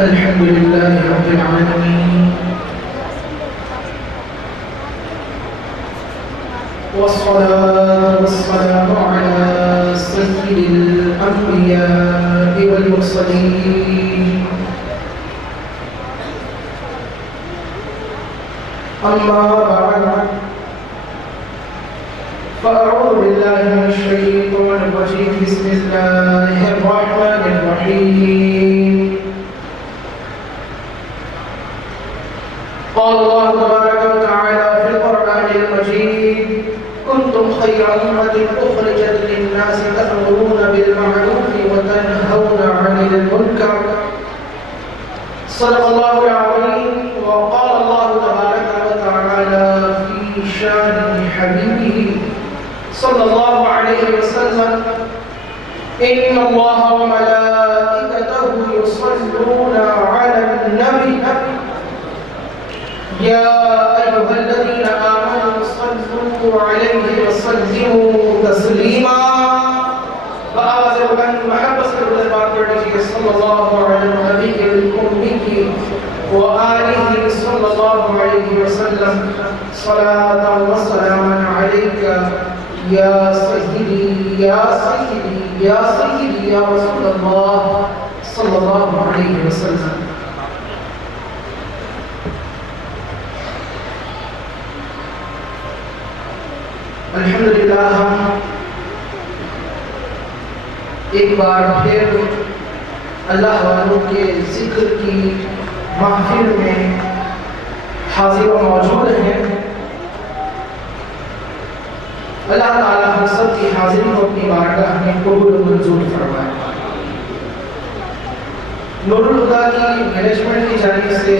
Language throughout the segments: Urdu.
الحمد لله رب العالمين والصلاة والسلام على سيد الأنبياء والمرسلين أما بعد فأعوذ بالله من الشيطان الرجيم بسم الله الرحمن الرحيم قال الله تبارك وتعالى في القرآن المجيد كنتم خير أمة أخرجت للناس تأمرون بالمعروف وتنهون عن المنكر صدق الله العظيم. وقال الله تبارك وتعالى في شان حبيبه صلى الله عليه وسلم إن الله وملائكته يصلون على النبي يا أيها الذين آمنوا صلوا عليه وسلموا تسليما. بآواز بلند محبت سے درود پاک پڑھیے صلی اللہ علیہ نبی الأمي وآله صلى الله عليه وسلم صلاة وسلاما عليك يا سيدي يا سيدي يا سيدي يا رسول الله صلى الله عليه وسلم. الحمدللہ ہم ایک بار پھر اللہ والوں کے ذکر کی محفل میں حاضر و موجود ہیں. اللہ تعالیٰ ہم سب کی حاضری کو اپنی بارگاہ میں قبول و منظور فرمائے. نور الہدیٰ کی مینجمنٹ کی جانب سے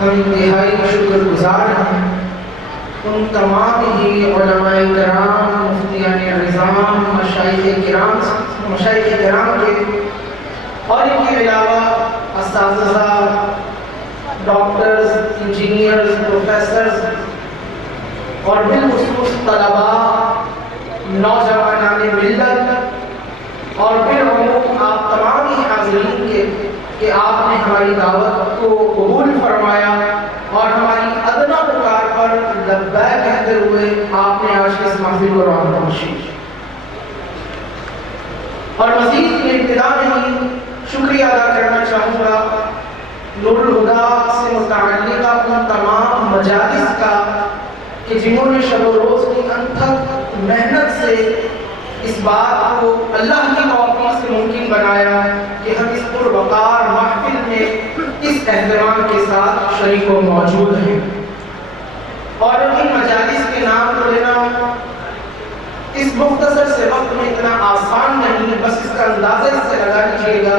ہم انتہائی شکر گزار ہیں ان تمام ہی علماء کرام، مفتیان نظام، مشائخ کرام کے اور ان کے علاوہ اساتذہ، ڈاکٹرز، انجینئرز، پروفیسرز اور بالخصوص طلباء، نوجوانان ملت اور بالعموم آپ تمام ہی حاضرین کے کہ آپ نے ہماری دعوت کو قبول فرمایا اور ہماری ادنا پکار پر لبیک کہتے ہوئے آپ نے آج کے اس محفل کو رونق بخشی. اور مزید کی ابتدا میں ہی شکریہ ادا کرنا چاہوں گا نور الہدیٰ سے متعلقہ ان تمام مجالس کا کہ جنہوں نے شب و روز کی انتھک محنت سے اس بات کو اللہ کی توفیق سے ممکن بنایا کہ ہم اس پروقار محفل میں اس اہتمام کے ساتھ شریک و موجود ہیں. اور ان مجالس کے نام کو لینا اس مختصر سے وقت میں اتنا آسان نہیں، بس اس کا اندازہ اس سے لگا لیجیے گا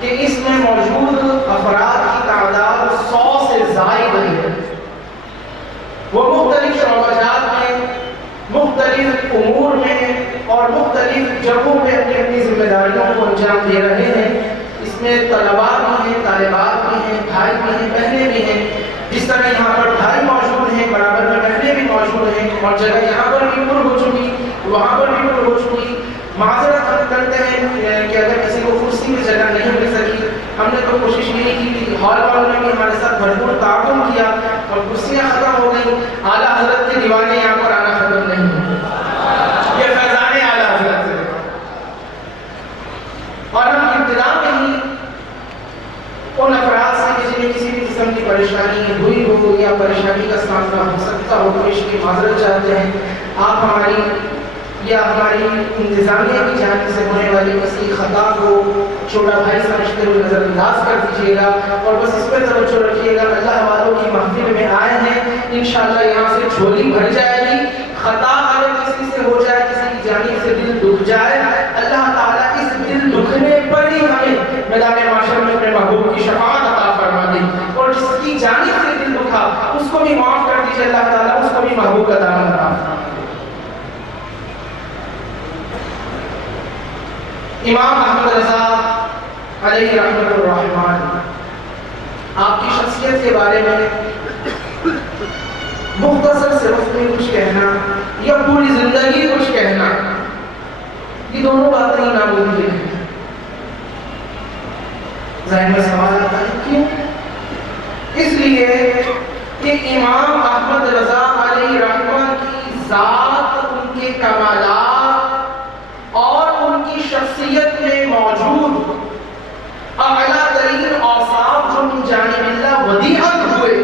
کہ اس میں موجود افراد کی تعداد 100 سے زائد ہے. وہ مختلف شعبات میں، مختلف امور میں اور مختلف جگہوں میں اپنی اپنی ذمہ داریوں کو انجام دے رہے ہیں. اس میں طلباء بھی ہیں، طالبات بھی ہیں، بھائی بھی ہیں، بہنیں بھی ہیں. جس طرح یہاں پر بھائی موجود ہیں، برابر میں بہنیں بھی موجود ہیں اور جگہ یہاں پر بھی پر ہو چکی، وہاں پر بھی پر ہو چکی. معذرت ہم کرتے ہیں کہ اگر کسی کو کرسی میں جگہ نہیں مل سکی، ہم نے تو کوشش یہی کی کہ ہال والوں نے بھی ہمارے ساتھ بھرپور تعاون کیا اور کرسیاں ختم ہو گئیں. اعلیٰ حضرت کے دیوانے یہاں پر آنا ختم نہیں ہوئے، یہ فیضان اعلیٰ حضرت سے. اور ہم ابتدا میں ہی ان افراد سے جنہیں کسی بھی قسم کی پریشانی ہوئی ہو یا پریشانی کا سامنا ہو سکتا ہو تو اس کی معذرت چاہتے ہیں. آپ ہماری یا ہماری انتظامیہ کی جانب سے ہونے والی کسی خطا کو چھوٹا بھائی سمجھتے ہوئے نظر انداز کر دیجیے گا اور بس اس پہ توجہ رکھیے گا. اللہ والوں کی محفل میں آئے ہیں، انشاءاللہ یہاں سے جھولی بھر جائے گی. خطا اگر کسی سے ہو جائے، کسی کی جانب سے دل دکھ جائے، اللہ تعالیٰ اس دل دکھنے پر ہی ہمیں میدان معاشر میں اپنے محبوب کی شفاعت عطا فرما دے. اور جس کی جانب سے دل دکھا اس کو بھی معاف کر دیجیے، اللہ تعالیٰ اس کو بھی محبوب کا دامن عطا فرما دے. امام احمد رضا علیہ رحمۃ الرحمن، آپ کی شخصیت کے بارے میں مختصر سے وقت میں کچھ کہنا یا پوری زندگی کچھ کہنا، یہ دونوں باتیں ہی ناممکن ہیں. ذہن میں سوال آتا اس لیے کہ امام احمد رضا علیہ رحمہ کی ذات، ان کے کمالات اور ان کی شخصیت میں موجود اعلیٰ ترین اوصاف جو من جانب اللہ ودیعت ہوئے،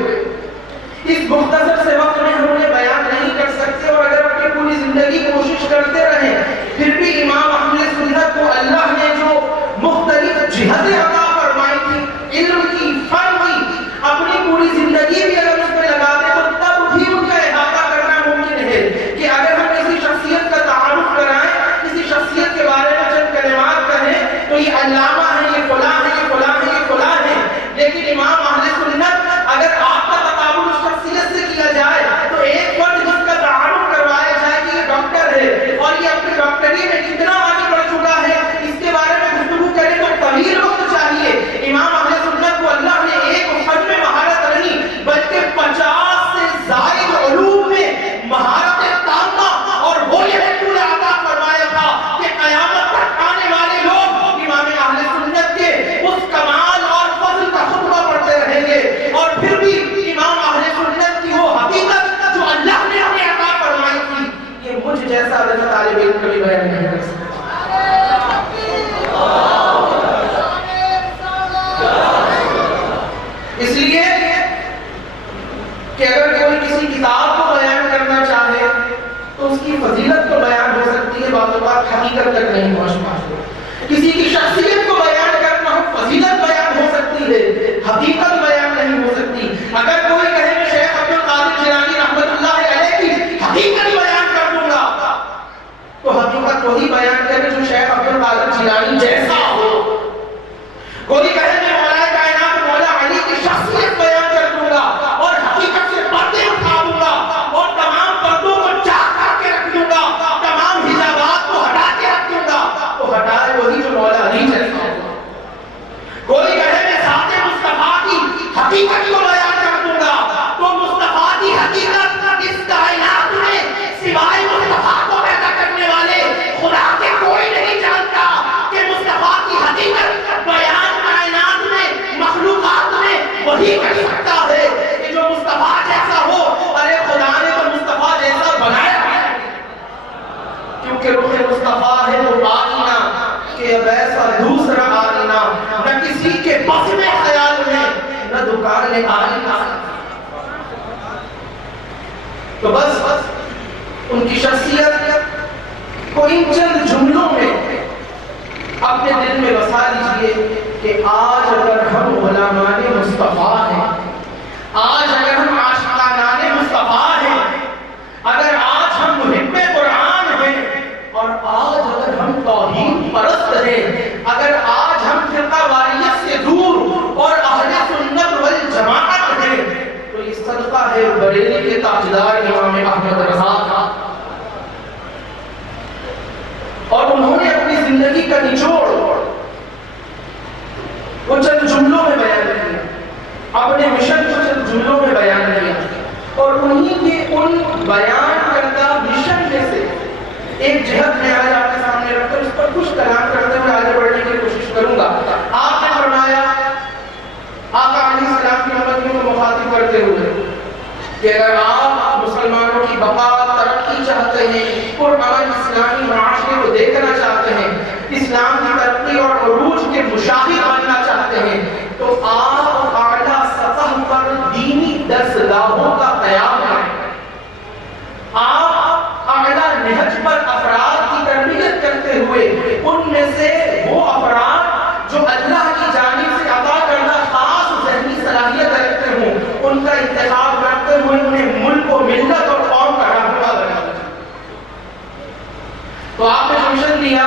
اس مختصر سے وقت میں ہم انہیں بیان نہیں کر سکتے، اور اگر اپنی پوری زندگی کوشش کرتے رہیں پھر بھی امام اہل سنت کو اللہ نے جو مختلف جہتیں عطا فرمائی تھی، علم کی، فن کی، اپنی پوری زندگی بھی اگر اس میں لگاتے تو تب بھی ان کا احاطہ کرنا ممکن ہے کہ اگر ہم کسی شخصیت کا تعارف کرائیں، کسی شخصیت کے بارے میں چند کلمات کہیں تو یہ علامہ ہے، یہ فلاں ہے، یہ فلاں ہے، یہ فلاں ہے، لیکن امام اہل سنت اگر آپ کا تقابل اس شخصیت سے کیا جائے تو ایک فرد جس کا تعارف کروایا جائے کہ یہ ڈاکٹر ہے اور یہ اپنی ڈاکٹری میں کتنا آگے بڑھ چکا ہے، اس کے بارے میں گفتگو کریں تو طویل وقت چاہیے۔ امام اہل سنت کو اللہ نے ایک فن میں مہارت نہیں بلکہ 50 سے زائد علوم میں مہارت تامہ اور وہ یہ پورا عطا فرمایا تھا کہ قیامت تک آنے والے لوگ امام اہل سنت کے اس کمال اور فضل کا خطبہ پڑھتے رہیں گے، اور پھر بھی امام اہل سنت کی وہ حقیقت جو اللہ نے ہمیں عطا فرمائی تھی یہ مجھ جیسا عدد طالب علم کبھی بیان نہیں کر سکتا۔ اس لیے کہ اگر کوئی کسی کتاب کو بیان کرنا چاہے تو اس کی فضیلت تو بیان ہو سکتی ہے، بعض اوقات حقیقت تک نہیں پہنچ پاتی۔ کسی کی شخصیت کو بیان کرنا ہو، فضیلت بیان ہو سکتی ہے، حقیقت بیان نہیں ہو سکتی۔ اگر کوئی کہے کہ شیخ عبد القادر جیلانی رحمۃ اللہ علیہ کی حقیقت بیان کر دوں گا تو حقیقت وہی بیان کرے جو شیخ عبد القادر جیلانی جیسا ہو۔ کوئی کہے کہ مولا کائنات مولا علی کی شخصیت بیان کر دوں گا اور حقیقت سے پردے اٹھا دوں گا اور تمام پردوں کو چاک کر کے رکھ دوں گا، تمام حجابات کو ہٹا کے رکھ دوں گا، تو ہٹائے وہی جو مولا علی جیسا ہو۔ کوئی کہے میں ذات مصطفیٰ کی حقیقت کو بیان کر دوں گا تو مصطفیٰ کی حقیقت اس کائنات میں سوائے مصطفیٰ کو پیدا کرنے والے خدا کے کوئی نہیں جانتا کہ مصطفیٰ کی حقیقت بیان کائنات میں مخلوقات میں وہی کر سکتا ہے کہ جو مصطفیٰ جیسا ہو۔ ارے خدا نے تو مصطفیٰ جیسا بنایا ہے، کیونکہ روح مصطفیٰ ہے وہ آئینہ کہ اب ایسا دوسرا آئینہ نہ کسی کے بس میں خیال میں نہ دکان نے آئینہ۔ تو بس ان کی شخصیت کو ان چند جملوں میں اپنے دل میں بسا لیجئے کہ آج اگر ہم غلامان مصطفیٰ ہیں، آج اگر ہم عاشقان مصطفیٰ ہیں، اگر آج ہم محب قرآن ہیں، اور آج اگر ہم توحید پرست ہیں، اگر آج ہم فرقہ واریت سے دور اور اہل سنت والجماعت ہیں، تو یہ صدقہ ہے بریلی کے تاجدار امام احمد رضا کا۔ اور انہوں نے اپنی زندگی کا نچوڑ وہ چند جملوں میں بیان کیا، اپنے مشن کو چند جملوں میں بیان کیا، اور انہی کے ان بیان کردہ مشن میں سے ایک جہت میں آج آپ کے سامنے رکھ کر اس پر کچھ کلام کرتے ہوئے آگے بڑھنے کی کوشش کروں گا۔ آپ نے فرمایا آقا علیہ السلام کی امتیوں کو مخاطب کرتے ہوئے کہ اگر آپ مسلمانوں کی بقا ترقی چاہتے ہیں، پرامن اسلامی معاشرے کو دیکھنا چاہتے ہیں، اسلام کی ترقی اور عروج کے مشاہد بننا چاہتے ہیں، تو آپ اعلیٰ سطح پر دینی درسگاہوں کا قیام کریں، آپ اعلیٰ نہج پر افراد کی تربیت کرتے ہوئے ان میں سے وہ افراد جو اللہ کی جانب سے عطا کردہ خاص ذہنی صلاحیت رکھتے ہوں ان کا انتخاب کرتے ہوئے انہیں ملک و ملت اور قوم کا رہنما بنانا۔ تو آپ نے مشن دیا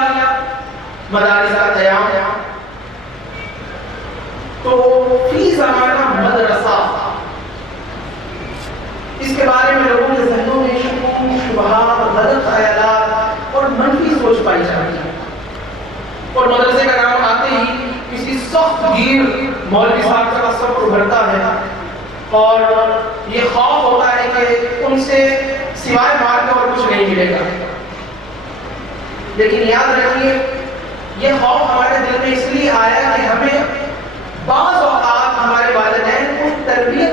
مدارس کا قیام، تو فی زمانہ مدرسہ، اس کے بارے میں لوگوں کے ذہنوں میں شکوک، شبہات، غلط خیالات اور منفی سوچ پائی جاتی ہے، اور مدرسے کا نام آتے ہی کسی سخت گیر مولوی صاحب کا تصور ابھرتا ہے، اور یہ خوف ہوتا ہے کہ ان سے سوائے مار کے اور کچھ نہیں ملے گا۔ لیکن یاد رکھیے یہ خوف ہمارے دل میں اس لیے آیا کہ ہمیں بعض اوقات ہمارے والدین کو تربیت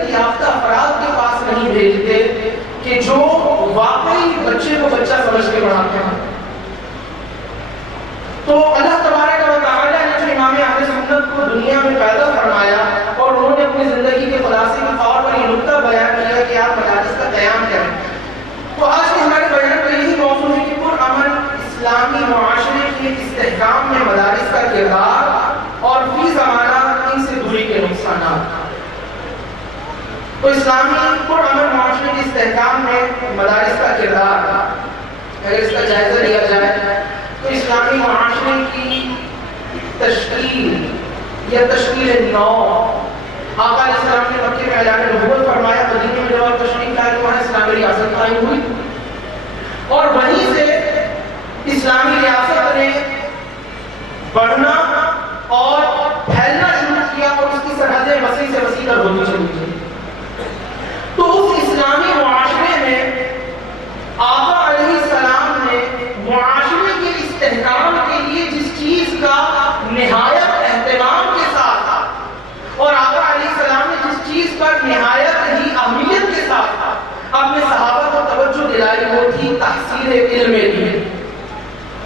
تو اسلامی پرامن معاشرے کے استحکام میں مدارس کا کردار، اگر اس کا جائزہ لیا جائے تو اسلامی معاشرے کی تشکیل یا تشکیل نو، آقا علیہ السلام نے مکے میں اعلان نبوت فرمایا، مدینے میں جب تشریف لائے وہاں اسلامی ریاست قائم ہوئی، اور وہیں سے اسلامی ریاست نے بڑھنا اور پھیلنا شروع کیا، اور اس کی سرحدیں وسیع سے وسیع تر ہوتی چلی گئی۔ تو اس اسلامی معاشرے میں آقا علیہ السلام نے معاشرے کے استحکام کے لیے جس چیز کا نہایت اہتمام کے ساتھ، اور آقا علیہ السلام نے جس چیز پر نہایت ہی اہمیت کے ساتھ اپنے صحابہ کو توجہ دلائی، وہ تھی تحصیل علم دین۔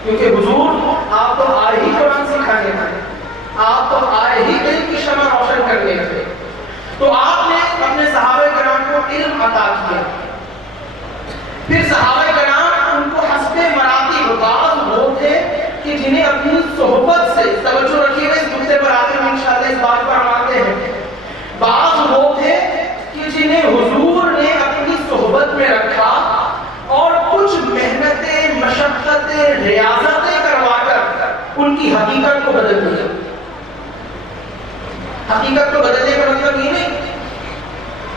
کیونکہ حضور آپ تو آئے ہی قرآن سکھانے تھے، آپ تو آئے ہی علم کی شمع روشن کرنے تھے، تو آپ نے اپنے صحابہ کرام کو علم عطا کیا۔ پھر صحابہ کرام ان کو حسب مراتب، بعض وہ تھے کہ جنہیں اپنی صحبت سے، توجہ رکھیے گا اس نقطے پر آخر میں انشاءاللہ اس بات پر ہم آتے ہیں، بعض وہ تھے کہ جنہیں حضور نے اپنی صحبت میں رکھا اور کچھ محنتیں، مشقتیں، ریاضتیں کروا کر ان کی حقیقت کو بدل دیا۔ حقیقت کو بدلنے کا مطلب یہ نہیں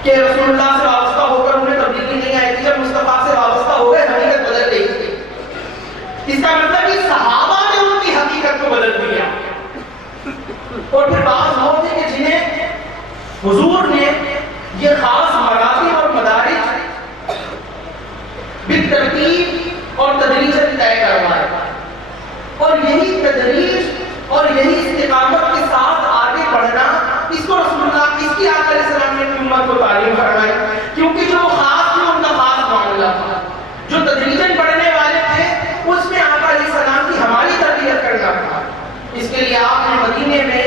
کہ رسول اللہ سے وابستہ ہو کر انہیں تبلیغی نہیں آئی تھی، جب مصطفیٰ سے وابستہ ہو گئے حقیقت بدل گئی تھی۔ اس کا مطلب کہ صحابہ نے ان کی حقیقت کو بدل دیا۔ اور پھر بعض وہ تھے کہ جنہیں حضور نے یہ خاص مراتب اور مدارج بالترتیب اور تدریجاً طے کروائے، اور یہی تدریج اور یہی استقامت کے ساتھ آگے بڑھنا، اس کو رسول اللہ، اس کی آقا علیہ السلام نے اپنی امت کو تعلیم فرمائی، کیونکہ جو خاص تھے ان کا خاص معاملہ تھا، جو تدریجاً پڑھنے والے تھے اس میں آقا علیہ السلام کی ہماری تربیت کرنا تھا۔ اس کے لیے آپ نے مدینے میں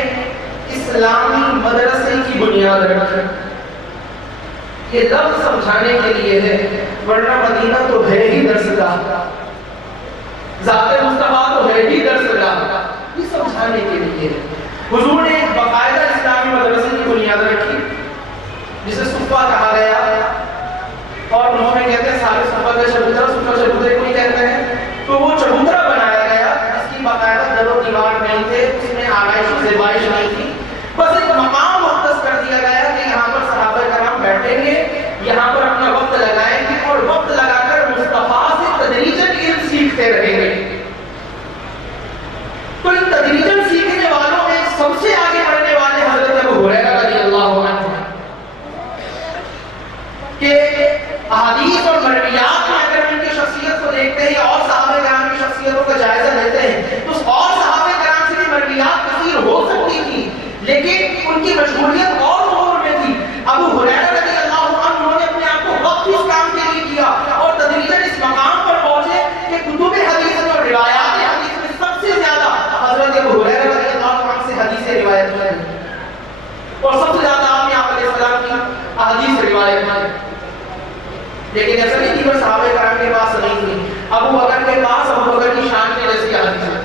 اسلامی مدرسے کی بنیاد رکھی۔ یہ لفظ سمجھانے کے لیے ہے، ورنہ مدینہ تو ہے ہی درسگاہ، ذات مصطفیٰ تو ہے ہی درسگاہ، یہ سمجھانے کے لیے ہے۔ حضور نے ایک باقاعدہ اسلامی مدرسے کی بنیاد رکھی جسے صفہ کہا گیا، اور انہوں نے کہتے ہیں سارے صفہ کا چبوترا، صفہ چبوترے کو ہی کہتے ہیں، تو وہ چبوترا بنایا گیا جس کی باقاعدہ در و دیوار نہیں تھے، اس میں آرائش و زیبائش نہیں تھی، بس ایک مقام مختص کر دیا گیا کہ یہاں پر صحابہ کرام بیٹھیں گے، یہاں پر اپنا وقت لگائیں گے، اور وقت لگا کر مصطفیٰ سے تدریجاً علم سیکھتے رہیں گے۔ تو ان تدریجاً سیکھنے والوں میں سب سے آگے بڑھنے والے حضرت ابو ہریرہ رضی اللہ عنہ کہ احادیث اور مرویات میں اگر ان کی شخصیت کو دیکھتے ہیں اور صحابہ کرام کی شخصیتوں کا جائزہ لیتے ہیں تو اور صحابہ کرام سے بھی مرویات کثیر ہو سکتی تھی، لیکن ان کی مشغولیت اور امور میں تھی۔ ابو ہریرہ رضی اللہ عنہ نے اپنے آپ کو وقت اس کام کے لیے کیا اور تدریجاً اس مقام پر پہنچے کہ کتب حدیث اور روایات حدیث میں سب سے زیادہ حضرت ابو ہریرہ رضی اللہ عنہ سے حدیث روایت کی، اور سب سے زیادہ آپ نے علیہ السلام کی احادیث روایت کی۔ لیکن ایسا نہیں کہ صحابہ کرام کے پاس نہیں تھی، ابو بکر کے پاس ابو بکر کی شان کے جیسی حدیث ہے،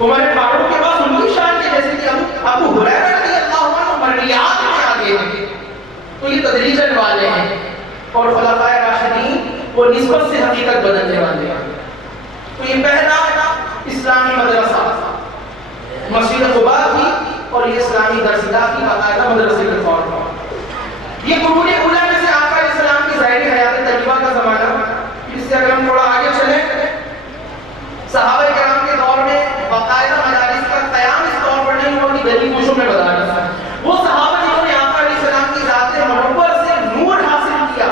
عمر فاروق کے پاس ان کی شان کے جیسی تھی، ابو ہریرہ رضی اللہ عنہ مرویات میں آگے ہیں، تو یہ تدریجاً والے ہیں، اور خلفائے راشدین وہ نسبت سے حقیقت بدلنے والے ہیں۔ تو یہ پہلا اسلامی مدرسہ مسجد قباء تھی، اور یہ اسلامی درسگاہ کی باقاعدہ مدرسے کے طور پر۔ یہ قرون اولیٰ میں سے آقا علیہ السلام کی ظاہری حیات طیبہ کا زمانہ، اس سے اگر ہم تھوڑا آگے چلیں، صحابہ کرام کے دور میں باقاعدہ مدارس کا قیام اس طور پر نہیں ہوا کہ گلی گوشوں میں مدارس ہیں۔ وہ صحابہ جنہوں نے آقا علیہ السلام کی ذات منور سے نور حاصل کیا،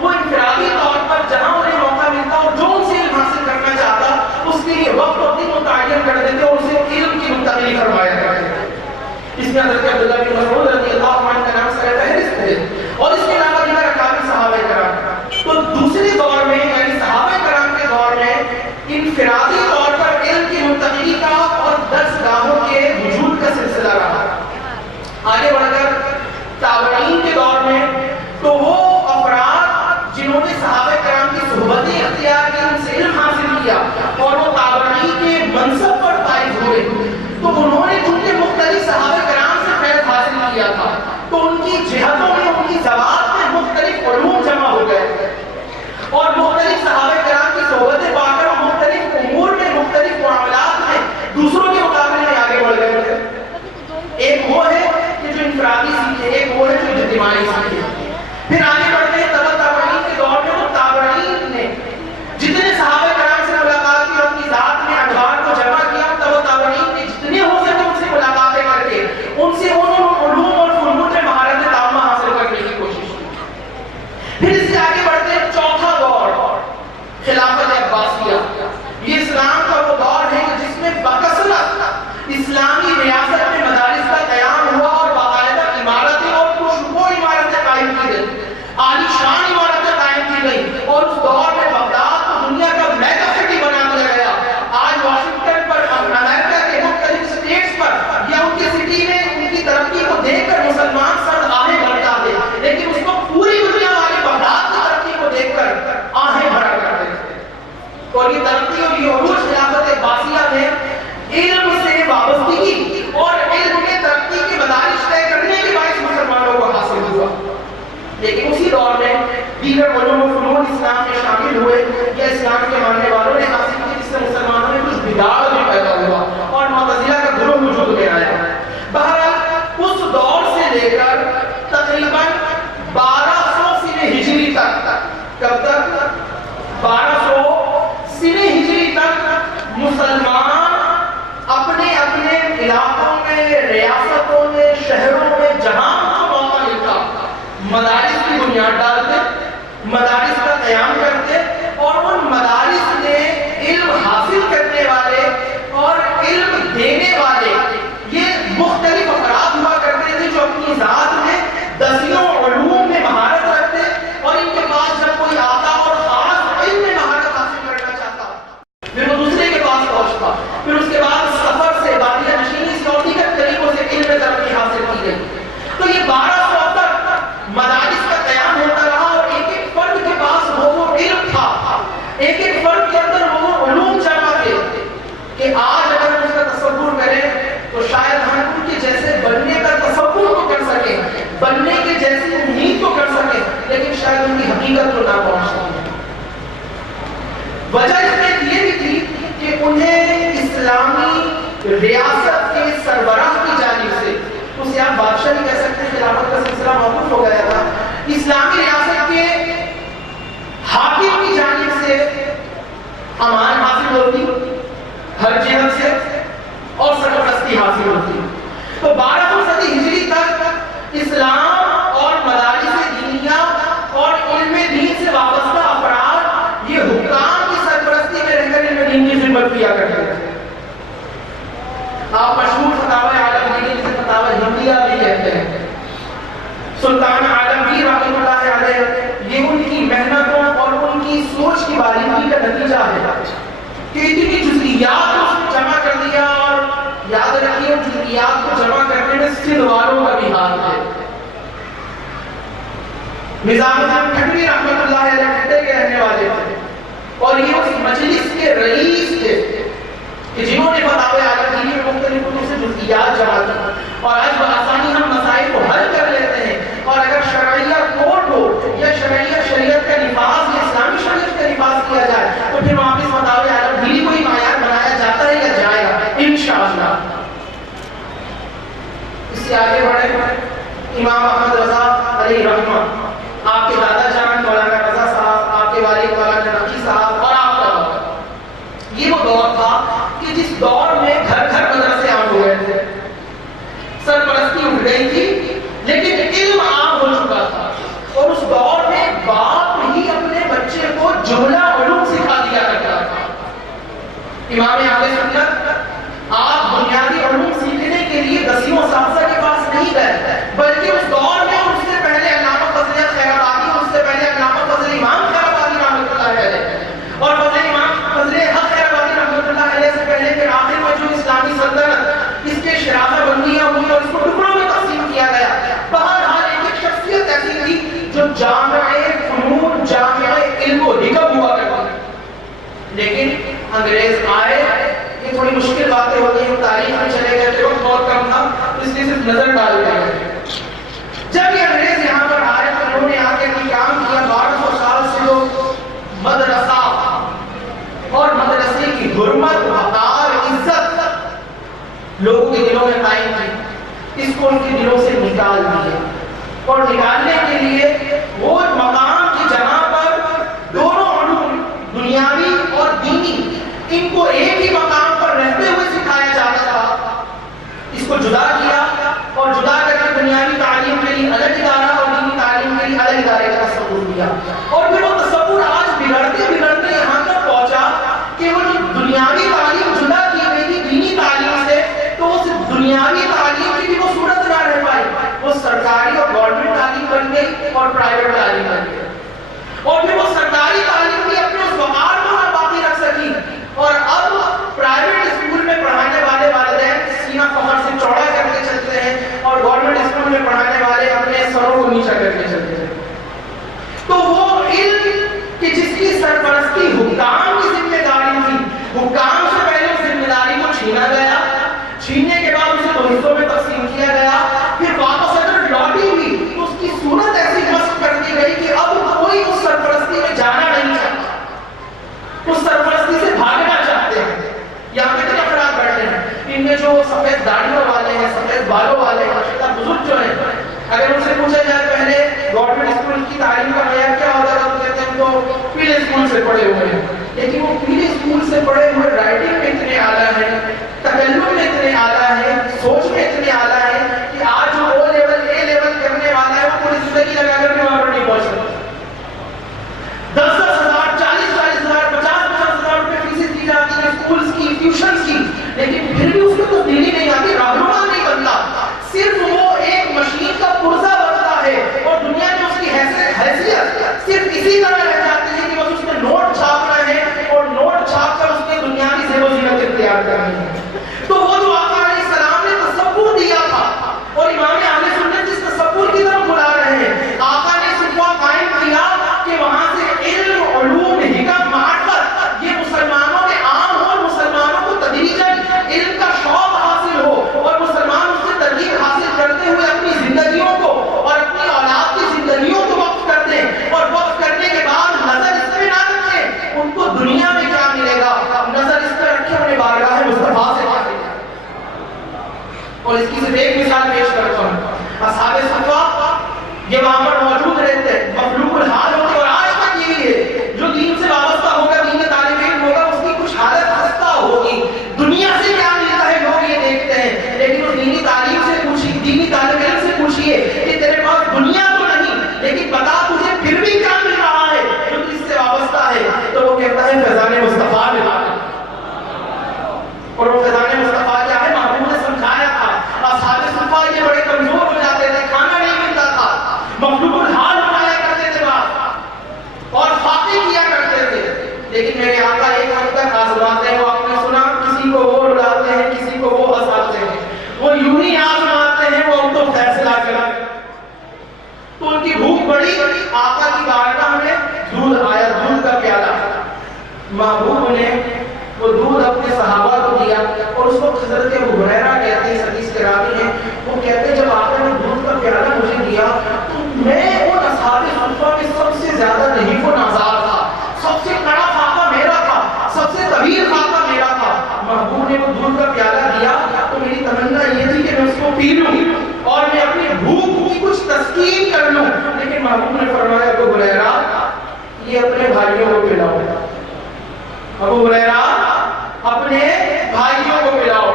وہ انفرادی طور پر جہاں انہیں موقع ملتا اور جو ان سے علم حاصل کرنا چاہتا اس کے لیے وقت اور دن متعین کر دیتے اور اسے علم کی منتقلی فرمایا کرتے تھے۔ اس میں حضرت عبداللہ بن مسعود رضی اللہ عنہ کا نام سر فہرست ہے، اور اس کے علاوہ دیگر اکابر صحابہ کرام۔ تو دوسرے دور میں یعنی صحابہ کرام کے دور میں انفرادی طور پر علم کی منتقلی کا اور درسگاہوں کے وجود کا سلسلہ رہا۔ آگے بڑھ کر تابعین کے دور میں تو وہ افراد جنہوں نے صحابہ کرام کی صحبتیں اختیار کی، ان سے علم حاصل کیا اور وہ تابعین کے منصب پر فائز ہوئے، تو انہوں نے چونکہ مختلف صحابہ کرام سے فیض حاصل کیا سیکھیں، ایک وہ ہے جو اجتماعی سیکھیں۔ پھر آگے بڑھتے ہیں تبع تابعین کے دور میں، تو تابعین نے جتنے صحابہ کرام سے ملاقات کی اور اپنی ذات میں انوار کو جمع کیا، تبع تابعین نے جتنے ہو سکے ان سے ملاقاتیں کر کے ان سے ان علوم اور فنون میں مہارت تامہ حاصل کرنے کی کوشش کی۔ پھر اس سے آگے بڑھتے ہیں چوتھا دور، خلافت عباسیہ۔ یہ اسلام کا وہ دور ہے جس میں بکثرت اسلامی ریاست میں مدارس کا قیام ہوا اور باقاعدہ عمارتیں اور خوشبو عمارتیں قائم کی گئی، عالی شان عمارتیں قائم کی گئی، اور اس دور میں بغداد کو دنیا کا میگا سٹی بنا دیا گیا۔ آج واشنگٹن پر، امریکہ کے مختلف اسٹیٹس پر یا ان کی سٹی میں ان کی ترقی کو دیکھ کر مسلمان سر آہیں بھرتا دے، لیکن اس کو پوری دنیا والی بغداد کی ترقی کو دیکھ کر آہیں بھرا کرتے تھے۔ اور یہ ترقی اور یہ عروج خلافت عباسیہ میں علم سے وابستگی اور علم میں ترقی کے مدارج طے کرنے کے باعث مسلمانوں کو حاصل ہوا۔ لیکن اسی دور میں دیگر علوم و فنون اسلام میں شامل ہوئے یا اسلام کے ماننے والوں نے حاصل کی، جس سے مسلمانوں میں کچھ بگاڑ بھی پیدا ہوا اور معتزلہ کا گروہ وجود میں آیا۔ بہرحال اس دور سے لے کر تقریباً 1200 سنہ ہجری تک، کب تک؟ 1200 سنہ ہجری تک مسلمان اپنے اپنے علاقوں میں، ریاستوں میں، شہروں میں جہاں کو موقع ملتا مدارس کی بنیاد ڈالتے، مدارس کا قیام کرتے، اور ان مدارس نے علم حاصل کرنے والے اور علم دینے والے یہ مختلف افراد ہوا کرتے تھے جو اپنی ذات میں دسیوں علوم میں مہارت رکھتے، اور ان کے پاس جب کوئی آتا اور خاص علم میں مہارت حاصل کرنا چاہتا پھر وہ دوسرے کے پاس پہنچتا، پھر اس کے بعد سفر سے، بادیہ نشینی سے اور دیگر طریقوں سے علم میں ترقی حاصل کی گئی۔ تو یہ 1200 تک مدارس کا قیام ہوتا رہا، اور ایک ایک فرد کے پاس وہ علم تھا، ایک ایک فرد کے اندر وہ علوم جمع تھے کہ آج اگر ہم اس کا تصور کریں تو شاید ہم ان کے جیسے بننے کا تصور تو کر سکیں، بننے کے جیسی امید تو کر سکیں، لیکن شاید ان کی حقیقت تو نہ پہنچ سکیں۔ وجہ اس میں یہ بھی تھی کہ انہیں اسلامی ریاست کے سربراہ کی جانب سے، اسے آپ بادشاہ نہیں کہہ سکتے، خلافت کا سلسلہ موقوف ہو گیا تھا، اسلامی ریاست کے حاکم کی جانب سے امان حاصل ہوتی ہر جہت سے، اور سرپرستی حاصل ہوتی۔ تو 1200 صدی ہجری تک اسلام اور مدارس دینیہ اور علم دین سے وابستہ افراد یہ حکام کی سرپرستی میں رہ کر علم دین کی خدمت کیا کرتے تھے۔ آپ مشہور فتاوی عالمگیری جسے فتاوی ہندیہ بھی کہتے ہیں، سلطان عالمگیر رحمۃ اللہ علیہ، یہ ان کی محنتوں اور ان کی سوچ کی باریکی کا نتیجہ ہے کہ اتنی جزئیات کو جمع کر دیا، اور یاد رکھیے جزئیات کو جمع کرنے میں سندھ والوں کا بھی ہاتھ ہے۔ نظام الدین کھنڈوی رحمۃ اللہ علیہ کھٹے کے رہنے والے تھے، اور یہ اس مجلس کے رئیس تھے کہ جنہوں نے فتاوی عالمگیری میں مختلف کتب سے جزئیات جمع کی، اور آج بآسانی ہم مسائل کو حل کر لیتے ہیں، اور اگر شرعیہ کوڈ ہو یا شریعت کا نفاذ یا اسلامی شریعت کا نفاذ کیا جائے تو پھر وہاں پہ فتاوی عالمگیری کو ہی معیار بنایا جاتا ہے یا جائے گا انشاءاللہ۔ اس سے آگے بڑھے امام احمد رضا علیہ رحمہ، آپ کے دادا جان مولانا رضا صاحب، آپ کے والد مولانا نقی صاحب، اور آپ کا یہ وہ دور تھا کہ جس دور میں گھر گھر مدرسے عام ہو گئے تھے، سرپرستی اٹھ گئی تھی، لیکن علم عام ہو چکا تھا، اور اس دور میں باپ ہی اپنے بچے کو جملہ علوم سکھا دیا کرتا تھا۔ امام اہل سنت آپ بنیادی علوم سیکھنے کے لیے دسیوں اساتذہ کے پاس نہیں گئے، بلکہ اس دور میں اس سے پہلے علامہ فضل خیرآبادی، اس سے پہلے علامہ فضل امام خیرآبادی رحمۃ اللہ علیہ، اور فضل امام فضل حق خیرآبادی رحمۃ اللہ علیہ سے پہلے پھر آخر میں جو اسلامی سلطنت، اس کے شرافہ بندیاں ہوئی اور اس کو ٹکڑوں میں تقسیم کیا گیا۔ بہرحال ایک شخصیت ایسی تھی جو جامع فنون، جامع علم و حکم ہوا کرتی، لیکن انگریز آئے، یہ تھوڑی مشکل باتیں ہوتی ہیں، تاریخ میں چلے گئے تھے، وقت بہت کم تھا، اس لیے صرف نظر ڈال گئے۔ جب یہ انگریز یہاں پر آئے تو انہوں نے آ کے کام کیا، 1200 سال سے جو مدرسہ اور مدرسے کی حرمت، وقار، عزت لوگوں کے دلوں میں قائم تھی، اس کو ان کے دلوں سے نکال دیا۔ اور نکالنے کے لیے وہ مقام کی جگہ پر دونوں علوم دنیاوی اور دینی ان کو ایک ہی مقام پر رہتے ہوئے سکھایا جاتا تھا، اس کو جدا کیا اور جدا کر کے دنیاوی تعلیم کے لیے الگ ادارہ اور دینی تعلیم کے لیے الگ ادارے کا تصور کیا. اور پھر وہ تصور آج بگڑتے بگڑتے یہاں تک پہنچا کہ وہ جو دنیاوی تعلیم جدا کی گئی تھی دینی تعلیم سے، تو وہ صرف دنیاوی تعلیم کی بھی وہ صورت نہ رہ پائی، وہ سرکاری اور گورنمنٹ تعلیم بن گئی اور پرائیویٹ تعلیم بن گئی. اور پھر وہ سرکاری تعلیم بھی اپنے اس وقار کو نہ باقی رکھ سکی، اور اب پرائیویٹ اسکول میں پڑھانے والے والدین سینہ فخر سے چوڑا کر کے چلتے ہیں اور گورنمنٹ اسکول میں پڑھانے والے اپنے سروں کو نیچا کر کے چلتے ہیں. تو وہ علم کہ جس کی سرپرستی حکام کی ذمہ داری تھی، حکام سے پہلے اس ذمہ داری کو چھینا گیا، چھیننے کے بعد اسے دو حصوں میں تقسیم کیا گیا، پھر واپس اگر لوٹی ہوئی تو اس کی صورت ایسی مسخ کر دی گئی کہ اب کوئی اس سرپرستی میں جانا نہیں چاہتا، اس سرپرستی سے بھاگنا چاہتے ہیں. یہاں پہ کتنے افراد بیٹھے ہیں، ان میں جو سفید داڑھیوں والے ہیں، سفید بالوں والے ہیں، ماشاءاللہ بزرگ جو ہیں، اگر ان سے پوچھا جائے پہلے گورنمنٹ اسکول کی تعلیم کا معیار کیا ہوتا تھا تو کہتے ہیں تو پیلے اسکول سے پڑھے ہوئے ہیں. لیکن وہ پیلے اسکول سے پڑھے ہوئے رائٹنگ میں اتنے اعلیٰ ہیں، تکلم میں اتنے اعلیٰ ہیں، سوچ میں اتنے اعلیٰ ہیں کہ آج جو او لیول اے لیول کرنے والا ہے وہ پوری زندگی لگا کر کے وہاں پر نہیں پہنچ سکتا. 10,000 40,000 50,000 روپے فیس دی جاتی ہے اسکولز کی، ٹیوشنز کی، لیکن پھر بھی اس کو تبدیلی نہیں آتی، رہنما نہیں بنتا، صرف وہ ایک مشین کا پرزہ بنتا ہے اور دنیا میں اس کی حیثیت صرف اسی طرح رہ جاتی ہے کہ بس اس نے نوٹ چھاپنا ہے اور نوٹ چھاپ کر اس نے دنیاوی زیب و زینت اختیار کرنی ہے. تو وہ جو آقا علیہ السلام نے تصور دیا تھا اور امام اہل سنت جس تصور کی طرف بلا رہے ہیں، آقا نے صفحہ قائم کیا کہ وہاں سے علم، علوم، حکم، معرفت یہ مسلمانوں میں عام ہو اور مسلمانوں کو تدریجاً علم کا شوق حاصل ہو اور مسلمان اس سے ترغیب حاصل کرتے ہوئے اپنی زندگیوں کو اور اپنی اولاد کی زندگیوں کو وقف کر دیں، اور وقف کرنے کے بعد نظر اس پہ نہ رکھیں ان کو دنیا میں کیا ملے گا، نظر اس پہ رکھیں اپنے بارگاہ مصطفیٰ سے کیا ملے گا. اور اس کی صرف ایک مثال پیش کرتا ہوں، اصحاب صفہ یہ وہاں پر موجود رہتے ہیں، مخلوق الحال ہوتے، اور آج تک یہی ہے جو دین سے وابستہ ہوگا، دین کا طالب علم ہوگا، اس کی کچھ حالت خستہ ہوگی. دنیا سے کیا ملتا ہے لوگ یہ دیکھتے ہیں، لیکن اس دینی تعلیم سے پوچھیے، دینی طالب علم سے پوچھیے کہ تیرے پاس دنیا تو نہیں لیکن بتا تجھے پھر بھی کیا مل رہا ہے جو اس سے وابستہ ہے، تو وہ کہتا ہے فیضان مصطفیٰ ملا. اور وہ فیضان مصطفیٰ کیا ہے، محبوب نے سمجھایا تھا. اصحاب صفہ یہ بڑے کمزور ہو جاتے تھے، کھانا نہیں ملتا تھا، مخلوق الحال بنایا کرتے تھے بات اور فاتح کیا کرتے تھے. لیکن میرے آقا ایک حد تک آزماتے ہیں، وہ آپ نے سنا کسی کو وہ رلاتے ہیں، کسی کو وہ ہنساتے ہیں، وہ یوں ہی آزماتے ہیں، وہ اب تو فیصلہ کریں. تو ان کی بھوک بڑی، آقا کی بارگاہ میں دودھ آیا، دودھ کا پیالہ. محبوب نے وہ دودھ اپنے صحابہ کو دیا، اور اس وقت حضرت ابو ہریرہ کہتے ہیں، حدیث کے راوی ہیں، وہ کہتے ہیں جب آقا نے دودھ کا پیالہ مجھے دیا تو میں ان اصحاب صفہ کے سب سے زیادہ نہیں وہ نازار تھا، سب سے کڑا خاکہ میرا تھا، سب سے طویل خاکہ میرا تھا. محبوب نے وہ دودھ کا پیالہ دیا تو میری تمنا یہ تھی کہ میں اس کو پی لوں اور میں اپنی بھوک کی کچھ تسکین کر لوں. لیکن محبوب نے فرمایا ابو ہریرہ یہ اپنے بھائیوں کو پلاؤ، ابو ہریرہ اپنے بھائیوں کو پلاؤ.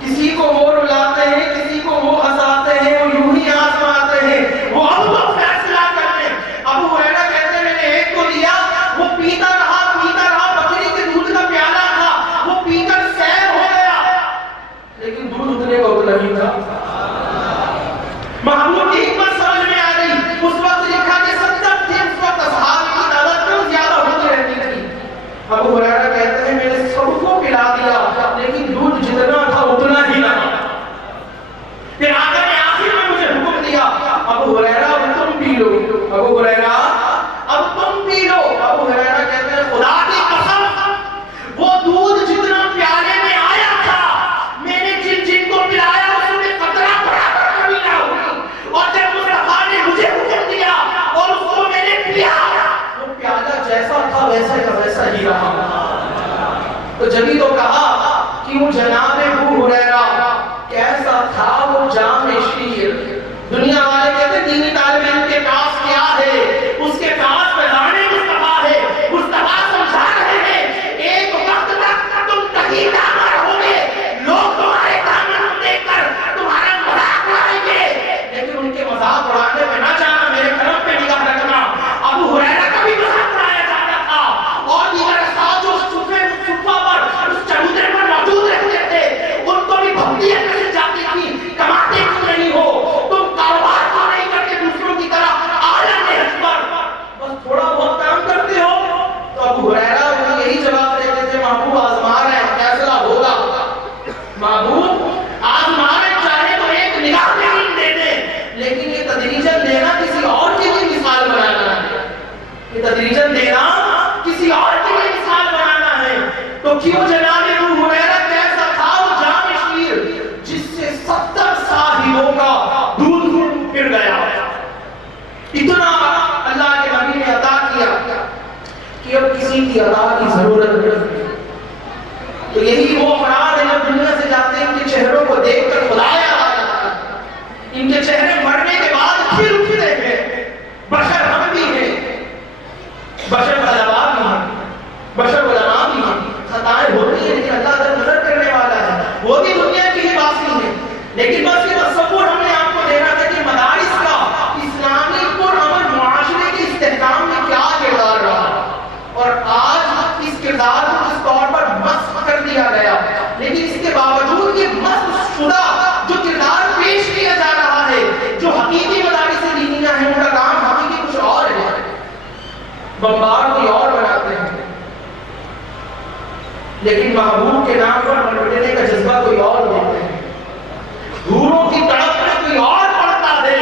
کسی کو وہ رلاتے ہیں، کسی کو وہ ہنساتے ہیں، وہ یوں ہی آزماتے ہیں، وہ اب تو فیصلہ کرتے ہیں. ابو ہریرہ کہتے ہیں میں نے ایک کو دیا، وہ پیتا رہا، بکری کے دودھ کا پیالہ تھا، وہ پی کر سیر ہو گیا، لیکن دودھ اتنے کا اتنا ہی تھا. محبوب کی حکمت سمجھ میں آ گئی. اس وقت لکھا کہ 70 تھے، اس وقت اصحاب کی تعداد کیوں زیادہ ہوتی رہتی تھی. ابو ہریرہ کہتے ہیں میں نے سب کو پلا دیا لیکن دودھ جتنا تھا اتنا ہی رہا. پھر آقا نے آخر میں مجھے حکم دیا ابو ہریرہ اب تم پی لو، ابو ہریرہ اب تم پی لو. ابو ہریرہ کہتے ہیں خدا کی قسم وہ دودھ جتنا پیالے میں آیا تھا میں نے جن جن کو پلایا اس میں قطرہ برابر کمی نہ ہوئی، اور جب مصطفیٰ نے مجھے حکم دیا اور اس کو میں نے پیا وہ پیالہ جیسا تھا ویسا کا ویسا ہی رہا. تو جبھی تو کہا کہ وہ جناب ابو ہریرہ کیسا تھا وہ جام شیر. دنیا والے کہتے ہیں دین تدریجاً دینا کسی اور کے لیے مثال بنانا ہے، تو کیوں جناب ابو ہریرہ کیسا تھا وہ جام شیر جس سے 70 صاحبوں کا دودھ پھر گیا، اتنا اللہ کے نبی نے عطا کیا کہ اب کسی کی عطا کی ضرورت نہیں۔ تو یہی وہ افراد ہیں جب دنیا سے جاتے ہیں، ان کے چہروں کو دیکھ کر خدا یاد آ جاتا ہے، ان کے چہرے مرنے کے بعد پھر اٹھتے ہیں۔ بشر ہم بھی ہیں، بشر غلبات بھی ہیں، بشر علماء بھی ہیں، خطائیں ہوتی ہیں، لیکن اللہ درگزر کرنے والا ہے، وہ بھی دنیا کی ہی باسی ہیں۔ لیکن بس یہ تصور ہم نے آپ کو دینا تھا کہ مدارس کا اسلامی پرامن معاشرے کے استحکام میں کیا کردار رہا، اور آج اس کردار کو اس طور پر مسخ کر دیا گیا، لیکن اس کے باوجود یہ مسخ شدہ جو کردار پیش کیا جا رہا ہے، جو حقیقی مدارس دینیہ ہیں، ان کا کام حقیقی کچھ اور ہے، بمبار کوئی اور بناتے ہیں، لیکن محبوب کے نام پر منڈنے کا جذبہ کوئی اور ہوتا ہے، حوروں کی تڑپ میں کوئی اور پڑتا ہے،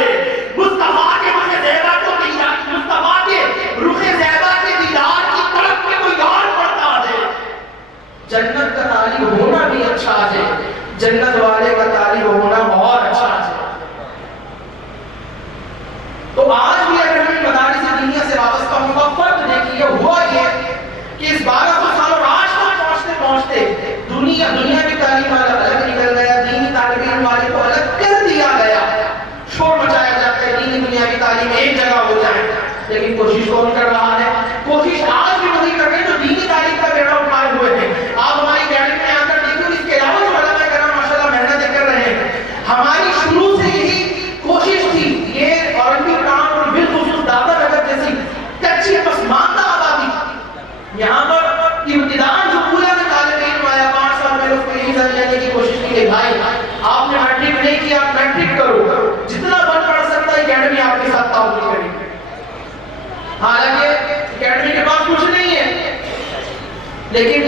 مصطفیٰ کے رخ زیبا کو مصطفیٰ کے رخ زیبا کے دیدار کی تڑپ میں کوئی اور پڑتا ہے۔ جنت کا طالب ہونا بھی اچھا ہے، جنت والے کا طالب ہونا بہت اچھا ہے۔ تو آج بھی اگر ہمیں مدارس دینیہ سے وابستہ ہوں گا، فرق دیکھیے ہوا یہ کہ اس 1200 سالوں راج تک پہنچتے پہنچتے دنیا کی تعلیم والا الگ نکل گیا، دینی طالب علم والے کو الگ کر دیا گیا، شور مچایا جاتا ہے دینی دنیا کی تعلیم ایک جگہ ہو جائے، لیکن کوشش کون کر رہا ہے؟ کوشش آج بھی وہی کر رہے ہیں جو دینی تعلیم کا بیڑا اٹھائے ہوئے ہیں۔ آپ ہماری اکیڈمی میں آ کر دیکھیں، اس کے علاوہ جو علماء کرام ماشاءاللہ محنتیں کر رہے ہیں، ہماری شروع سے یہی کوشش تھی، یہ اورنگی کام اور بالخصوص دادا نگر جیسی کچی پسماندہ آبادی، یہاں پر ابتداءً جو پورا میں طالب علم آیا 5 سال میں اس کو یہی سمجھانے کی کوشش کی کہ بھائی آپ نے میٹرک نہیں کیا، آپ میٹرک کرو، جتنا بن پڑھ سکتا ہے اکیڈمی آپ کے ساتھ تعاون کرے گی۔ حالانکہ اکیڈمی کے پاس کچھ نہیں ہے، لیکن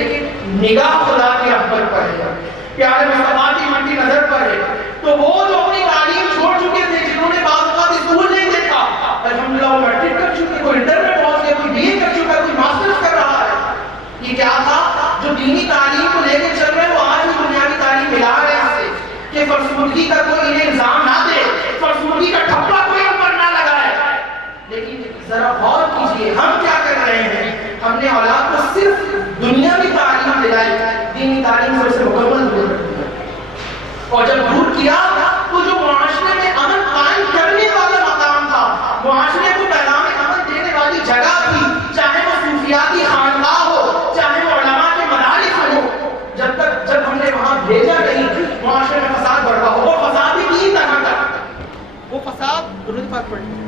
نگاہ خدا کی رحمت پر ہے، پیارے مصطفیٰ کی مٹی نظر پر ہے، تو وہ جو اپنی تعلیم چھوڑ چکے تھے، جنہوں نے بعض اوقات اسکول نہیں دیکھا، الحمدللہ وہ میٹرک کر چکے، کوئی انٹر میں پہنچ گیا، کوئی بی اے کر چکا، کوئی ماسٹرز کر رہا ہے۔ یہ کیا تھا؟ جو دینی تعلیم کو لے کے چل رہے ہیں، وہ آج بھی دنیا کی تعلیم ملا رہے ہیں اس سے کہ فرسودگی کا کوئی انہیں الزام نہ دے، فرسودگی کا ٹھپا کوئی ان پر نہ لگائے۔ لیکن ذرا غور کیجئے ہم کیا کر رہے ہیں؟ ہم نے اولاد کو صرف دنیاوی تعلیم دلائی، دینی تعلیم سے اسے مکمل دور کر دیا، اور جب دور کیا تو جو معاشرے میں امن قائم کرنے والا مقام تھا، معاشرے کو پیغام امن دینے والی جگہ تھی، چاہے وہ صوفیاتی خانقاہ ہو، چاہے وہ علماء کے مدارس ہو، جب ہم نے وہاں بھیجا نہیں، معاشرے میں فساد بڑھ رہا ہو، اور فساد بھی 3 طرح کا، وہ فساد درود پاک پڑھیں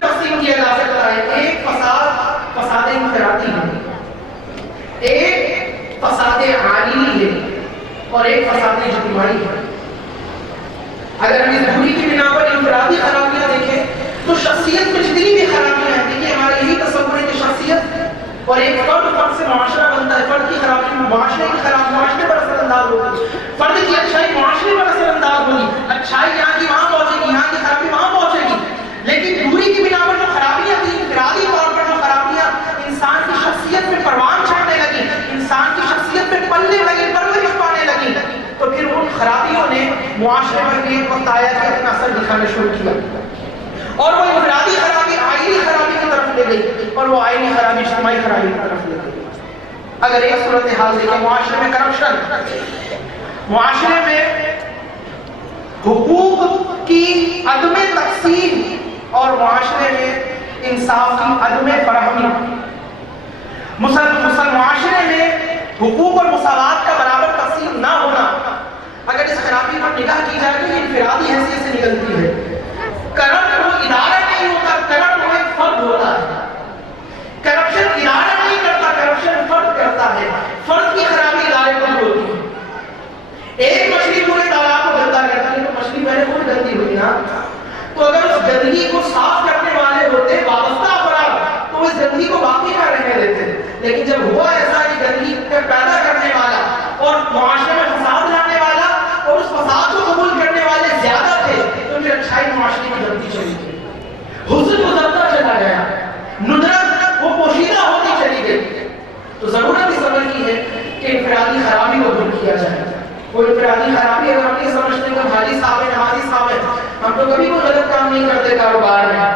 تقسیم کیا جا سکتا ہے۔ ایک فساد انفرادی ہے، ایک فساد عالمی ہے، اور ایک فساد اجتماعی ہے۔ اگر ہم اس دوری کی بنا پر انفرادی خرابیاں دیکھیں تو شخصیت میں جتنی بھی خرابیاں ہیں، دیکھیے ہمارا یہی تصور ہے کہ شخصیت اور ایک فرد سے معاشرہ بنتا ہے، فرد کی خرابی معاشرے کی خرابی معاشرے پر اثر انداز ہوگی، فرد کی اچھائی معاشرے پر اثر انداز ہوگی، اچھائی یہاں کی وہاں پہنچے گی، یہاں کی خرابی وہاں پہنچے گی، لیکن دوری کی بنا پر جو خرابیاں تھیں، انفرادی طور پر جو خرابیاں انسان کی شخصیت میں پروان چڑھنے لگی، انسان کی شخصیت میں پلنے لگی، پرورش پانے لگی، تو پھر ان خرابیوں نے معاشرے میں بھی ایک وقت آیا کہ اپنا اثر دکھانا شروع کیا، اور وہ انفرادی خرابی آئینی خرابی کی طرف لے گئی، اور وہ آئینی خرابی اجتماعی خرابی کی طرف لے گئی۔ اگر ایک صورتحال دیکھیں، معاشرے میں کرپشن، معاشرے میں حقوق کی عدم تقسیم اور معاشرے میں انصاف کی عدم فراہمی، معاشرے میں حقوق اور مساوات کا برابر تقسیم نہ ہونا، اگر اس خرابی پر نگاہ کی جائے تو یہ انفرادی حیثیت سے نکلتی ہے۔ کرپٹ وہ ادارہ نہیں ہوتا، کرپٹ وہ ایک فرد ہوتا ہے۔ کرپشن ادارہ نہیں کرتا، کرپشن فرد کرتا ہے، فرد کی خرابی ادارے پر ہوتی ہے۔ ایک مچھلی پورے تالاب کو گندا کرتی ہے تو مچھلی پہلے خود گندی ہوئی نا، تو اگر اس گندگی کو صاف کرنے والے ہوتے وابستہ افراد تو اس گندگی کو باقی نہ رہنے دیتے، لیکن جب ہوا ایسا کہ گندگی پیدا کرنے والا اور معاشرے میں فساد لانے والا اور اس فساد کو قبول کرنے والے زیادہ تھے، تو پھر اچھائی معاشرے کی غلطی چلی گئی۔ خرابی اگر ہم یہ سمجھتے ہیں کہ حاجی صاحب ہے نمازی صاحب ہے ہم تو کبھی کوئی غلط کام نہیں کرتے کاروبار میں،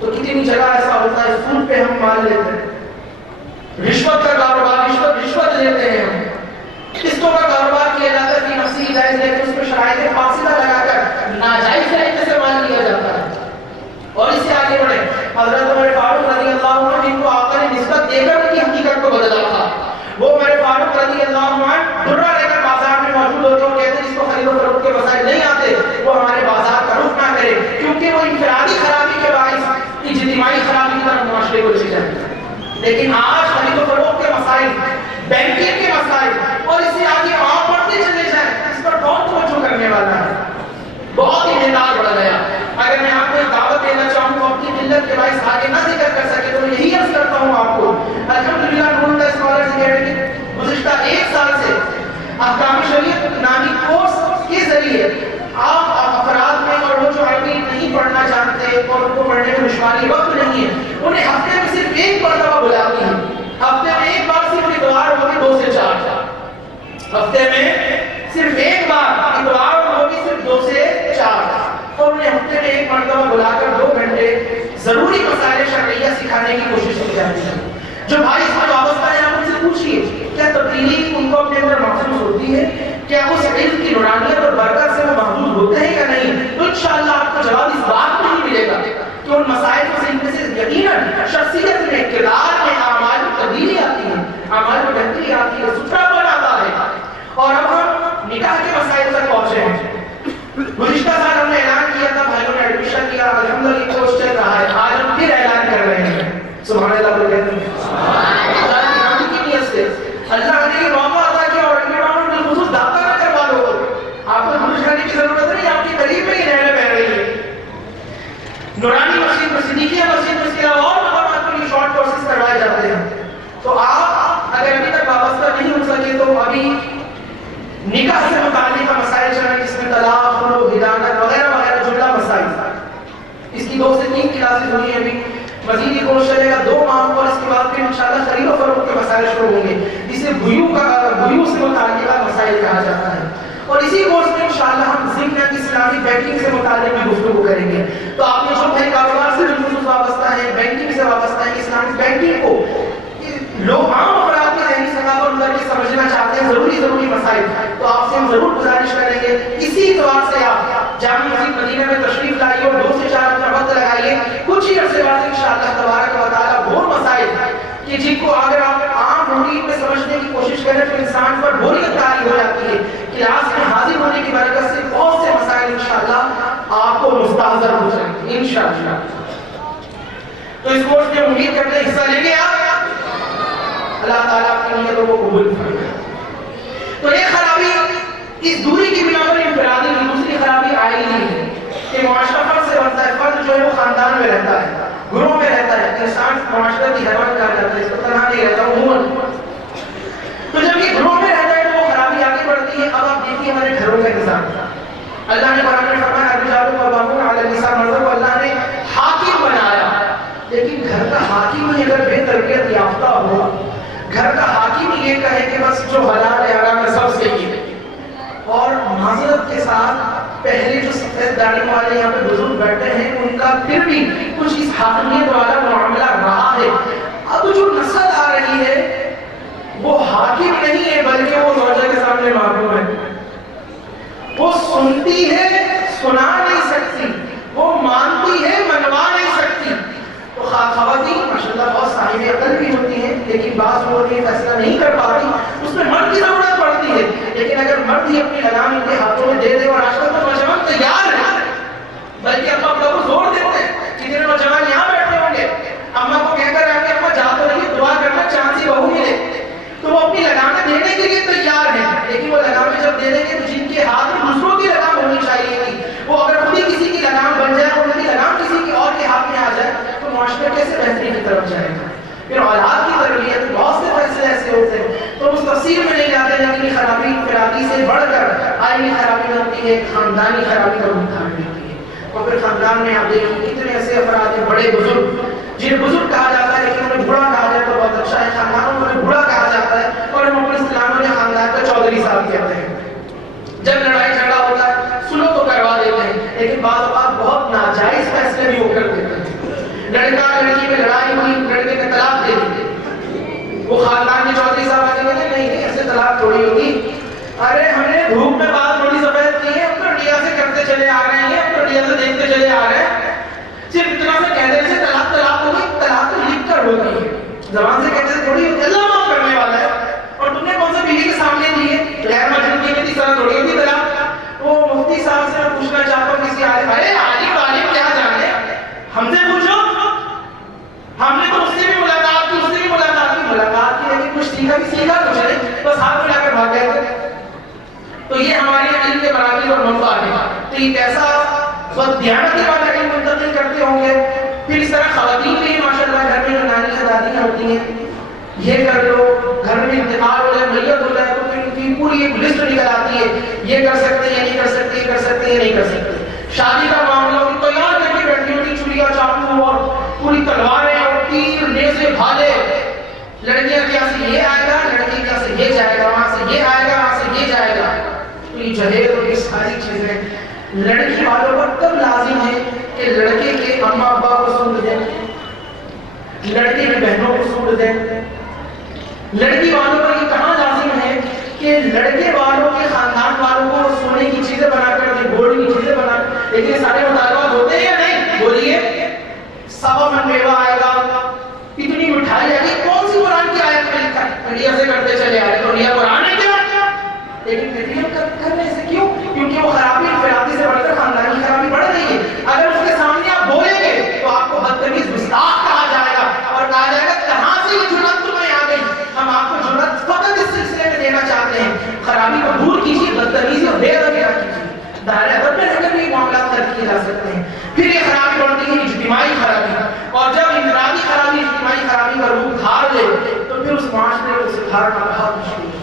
تو کتنی جگہ ایسا ہوتا ہے سود پہ ہم مال لیتے ہیں، رشوت کا کاروبار، رشوت لیتے ہیں ہم، قسطوں کا کاروبار کیا جاتا ہے کہ نفسی جائز لے کے اس پہ شرائط فاصلہ لگا کر ناجائز طریقے سے مال لیا جاتا ہے۔ اور اس سے آگے بڑھے حضرت عمر فاروق رضی اللہ عنہ جن کو آقا نے نسبت دے کر ان کی حقیقت کو بدلا تھا، وہ عمر فاروق رضی اللہ عنہ درہ لے کر بازار میں موجود ہوتے اور کہتے ہیں جس کو خرید و فروخت کے مسائل نہیں آتے وہ ہمارے بازار کا رخ نہ کرے، کیونکہ وہ انفرادی خرابی کے باعث اجتماعی خرابی کی طرف معاشرے کو لے جاتے ہیں۔ لیکن آج خرید و فروخت کے مسائل، بینکنگ کے مسائل اور اس سے آگے آپ پڑھتے چلے جائیں، اس پر بہت توجہ کرنے والا ہے، بہت ہی محتاج بڑھ گیا۔ اگر میں آپ کو ایک دعوت دینا چاہوں تو اپنی قلت کے باعث آگے نہ ذکر کر سکے تو میں یہی عرض کرتا ہوں آپ کو، الحمدللہ نور اسکالرز اکیڈمی گزشتہ 1 سال سے احکام شریعت نامی کورس کے ذریعے آپ افراد میں اور وہ جو عربی نہیں پڑھنا چاہتے اور ان کو پڑھنے میں دشواری وقت نہیں ہے انہیں ہفتے میں صرف 1 مرتبہ بلاتی ہے، ہفتے میں 1 بار صرف اتوار ہوگی 2 سے 4، ہفتے میں صرف 1 بار اتوار ہوگی صرف 2 سے 4، اور انہیں ہفتے میں 1 مرتبہ بلا کر 2 گھنٹے ضروری مسائل شرعیہ سکھانے کی کوشش کی جاتی ہے۔ جو بھائی اس میں وابستہ ہیں آپ ان سے پوچھیے کیا تبدیلی ان کو اپنے اندر محسوس ہوتی ہے، کیا اس علم کی نورانیت اور برکت سے وہ محدود ہوتے ہیں یا نہیں، تو انشاءاللہ آپ کو جواب اس بات میں ہی ملے گا کہ ان مسائل کو ان میں سے یقیناً شخصیت میں، کردار میں، اعمال میں تبدیلی آتی ہے، اعمال میں بہتری آتی ہے، ستھرا بن آتا ہے۔ اور اب ہم نکاح کے مسائل تک پہنچے ہیں۔ گزشتہ سال ہم نے اعلان کیا تھا، بھائیوں نے ایڈمیشن کیا، الحمدللہ یہ کورس چل رہا ہے، آج ہم پھر اعلان کر رہے ہیں، سبحان اللہ بول کہتے ہیں، اللہ کی رحمت کی نیت سے اللہ نے یہ موقع عطا کیا اور ان کے بالخصوص داخلہ نہ کروا دو، آپ کو گھوش کرنے کی ضرورت نہیں، آپ کی قریب میں ہی نہریں بہ رہی ہے، نورانی مسجد میں، صدیقیہ مسجد میں، اس کے علاوہ اور مقامات پر یہ شارٹ کورسز کروائے جاتے ہیں۔ تو آپ اگر ابھی تک وابستہ نہیں ہو سکے تو ابھی نکاح سے متعلق مسائل چل رہے ہیں جس میں طلاق، خلوع، ہدانت وغیرہ وغیرہ جملہ مسائل، اس کی 2 سے 3 کلاسز ہوئی ہیں، ابھی مزید یہ کورس چلے گا 2 ماہ اور اس کے بعد پھر انشاءاللہ خرید و فروخت کے مسائل شروع ہوں گے، اسے بیوع سے متعلقہ مسائل کہا جاتا ہے۔ اور اسی کورس میں انشاءاللہ ہم ضمن اسلامی بینکنگ سے متعلق میں گفتگو کریں گے۔ تو آپ نے جو بھائی کاروبار سے بالخصوص وابستہ ہیں، بینکنگ سے وابستہ ہیں، اسلامک بینکنگ کو لوگ عام افراد کی ذہنی سطح پر اتر کے سمجھنا چاہتے ہیں، ضروری مسائل، تو آپ سے ہم ضرور گزارش کریں گے اسی اعتبار سے آپ جامع مسجد مدینہ میں تشریف لائیے اور 2 سے 4 اپنا وقت لگائیے، کچھ ہی عرصے بعد انشاءاللہ تبارک و تعالیٰ وہ مسائل کہ جن کو اگر آپ عام روٹین میں سمجھنے کی کوشش کریں تو انسان پر بوریت طاری ہو جاتی ہے، کلاس میں حاضر ہونے کی برکت سے بہت سے مسائل انشاءاللہ آپ کو مستحضر ہو جائیں گے انشاءاللہ۔ تو اس کورس میں امید کرتے ہیں حصہ لیں گے آپ، اللہ تعالیٰ آپ کی نیتوں کو قبول فرمائے۔ تو ایک خرابی اس دوری کی بنا پر انفرادی ہے، دوسری خرابی آئینی ہے کہ معاشرہ فرد سے بنتا ہے، فرد جو ہے وہ خاندان میں رہتا ہے، گھروں میں رہتا ہے، انسان معاشرتی حیوان کہا جاتا ہے، اس کو تنہا نہیں رہتا عموماً۔ تو جب یہ گھروں میں رہتا ہے تو وہ خرابی آگے بڑھتی ہے۔ اب آپ دیکھیے ہمارے گھروں کا نظام، اللہ نے قرآن میں فرمایا الرجال قوامون علی النساء، مردوں کو اللہ نے حاکم بنایا، لیکن گھر کا حاکم ہی اگر بے تربیت یافتہ ہو، گھر کا حاکم یہ کہے کہ بس جو حلال ہے حرام ہے سب صحیح ہے، اور معذرت کے ساتھ پہلے جو سفید داڑھی والے یہاں پہ بزرگ بیٹھے ہیں ان کا پھر بھی کچھ اس حاکمیت والا معاملہ رہا ہے، اب جو نسل آ رہی ہے وہ حاکم نہیں ہے بلکہ وہ زوجہ کے سامنے محکوم ہے، وہ سنتی ہے سنا نہیں سکتی، وہ مانتی ہے منوا نہیں سکتی۔ تو خواتین ماشاءاللہ بہت صاحب عقل بھی ہوتی ہیں لیکن بعض لوگ یہ فیصلہ نہیں کر پاتی، اس میں مرد کی ضرورت پڑتی ہے، لیکن اگر مرد ہی اپنی لگام ان کے ہاتھوں میں دے دے، اور آج کل تو نوجوان تیار ہے، بلکہ ابا لوگ کو زور دیتے ہیں، کتنے نوجوان یہاں بیٹھے ہوں گے اماں کو کہہ کر آئیں گے اماں جا تو رہی دعا کرنا چاند سی بہو ملے، تو وہ اپنی لگامیں دینے کے لیے تیار ہیں، لیکن وہ لگامیں جب دے دیں گے تو جن کے ہاتھ میں دوسروں کی لگام ہونی چاہیے تھی، وہ اگر خود ہی کسی کی لگام بن جائے اور ان کی لگام کسی کی اور کے ہاتھ میں آ جائے تو معاشرہ کیسے بہتری کی طرف جائے گا؟ پھر اولاد کی تربیت بہت سے فیصلے ایسے ہوتے ہیں، تو اس تفصیل میں نہیں جاتے، لیکن یہ خرابی انفرادی سے بڑھ کر آئینی خرابی ہوتی ہے، خاندانی خرابی کا روپ دھارن کرتی ہے، اور پھر خاندان میں آپ دیکھیں کتنے ایسے افراد ہیں بڑے بزرگ جنہیں بزرگ کہا جاتا ہے لیکن انہیں بوڑھا کہا جائے تو بہت اچھا ہے، خاندانوں میں انہیں بوڑھا کہا جاتا ہے اور ہم اپنے اسلام میں خاندان کا چودھری صاحب کہتے ہیں، ساتھ تھوڑی ہوتی. ارے ہم نے دھوپ میں بال تھوڑی سفید کی ہے, ہم تو انڈیا سے کرتے چلے آ رہے ہیں, ہم تو انڈیا سے دیکھتے چلے آ رہے ہیں. صرف اتنا سے کہہ دینے سے طلاق طلاق ہوگی, طلاق تو لکھ کر ہوتی ہے, زبان سے کہتے سے تھوڑی ہوتی. اللہ معاف کرنے والا ہے. اور تم نے کون سے بیوی کے سامنے دی ہے, غیر مجنون کی طرح تھوڑی ہوتی طلاق. وہ مفتی صاحب سے میں پوچھنا چاہتا ہوں کسی عالم, ارے عالم کیا جانے, ہم سے پوچھو, ہم نے تو اس سے بھی ملاقات کی, اس سے بھی ملاقات کی, لیکن کچھ سیکھا کچھ نہیں, بس ہاتھ ملا کر بھاگ گئے تھے. تو یہ ہمارے علم کے برابری اور منفعت ہے. تو یہ کیسا بددیانتی والا علم منتقل کرتے ہوں گے. پھر اس طرح خواتین بھی ماشاءاللہ گھر میں جو نانی دادیاں ہوتی ہیں, یہ کر لو, گھر میں انتقال ہو جائے, میت ہو جائے, تو پھر ان کی پوری ایک لسٹ نکل آتی ہے, یہ کر سکتے ہیں, یہ نہیں کر سکتے, یہ کر سکتے ہیں, یہ نہیں کر سکتے. شادی کا معاملہ ان کو یاد کر کے بیٹھی ہوتی, چھریاں چاقو اور پوری تلواریں اور تیر نیزے بھالے. لڑکیاں کیا سے یہ آئے گا, لڑکی کیا سے یہ جائے گا, وہاں سے یہ آئے گا, وہاں سے یہ جائے گا. تو یہ جہیز اور یہ ساری چیزیں لڑکی والوں پر تب لازم ہے کہ لڑکے کے اماں ابا کو سوٹ دیں, لڑکے کی بہنوں کو سوٹ دیں. لڑکی والوں پر یہ کہاں لازم ہے کہ لڑکے والوں کے خاندان والوں کو سونے کی چیزیں بنا کر دیں, گولڈ کی چیزیں بنا کر. لیکن سارے مطالبات ہوتے ہیں یا نہیں, بولیے. سوا من میوہ آئے گا, اتنی مٹھائی آئے گی, کون سی قرآن کی آیت میں لکھا ہے, انڈیا سے کرتے چلے آ رہے, تو انڈیا قرآن ہے کیا؟ لیکن کرنے سے کیوں؟ کیونکہ وہ خرابی انفرادی سے بڑھ کر خاندانی خرابی بڑھ رہی ہے. اگر اس کے سامنے آپ بولیں گے تو آپ کو بدتمیز گستاخ کہا جائے گا, اور کہا جائے گا کہاں سے یہ جرأت تمہیں آ گئی. ہم آپ کو جرأت فقط اس سلسلے میں دینا چاہتے ہیں, خرابی کو دور کیجیے, بدتمیزی اور بے ادبی نہ کیجیے. دائرہ ادب میں رہ کر بھی معاملات طے کیے جا سکتے ہیں. پھر یہ خرابی بڑھتی ہے اجتماعی خرابی, اور جب انفرادی خرابی اجتماعی خرابی کا روپ دھار لے تو پھر اس معاشرے کو سدھارنا بہت مشکل ہے.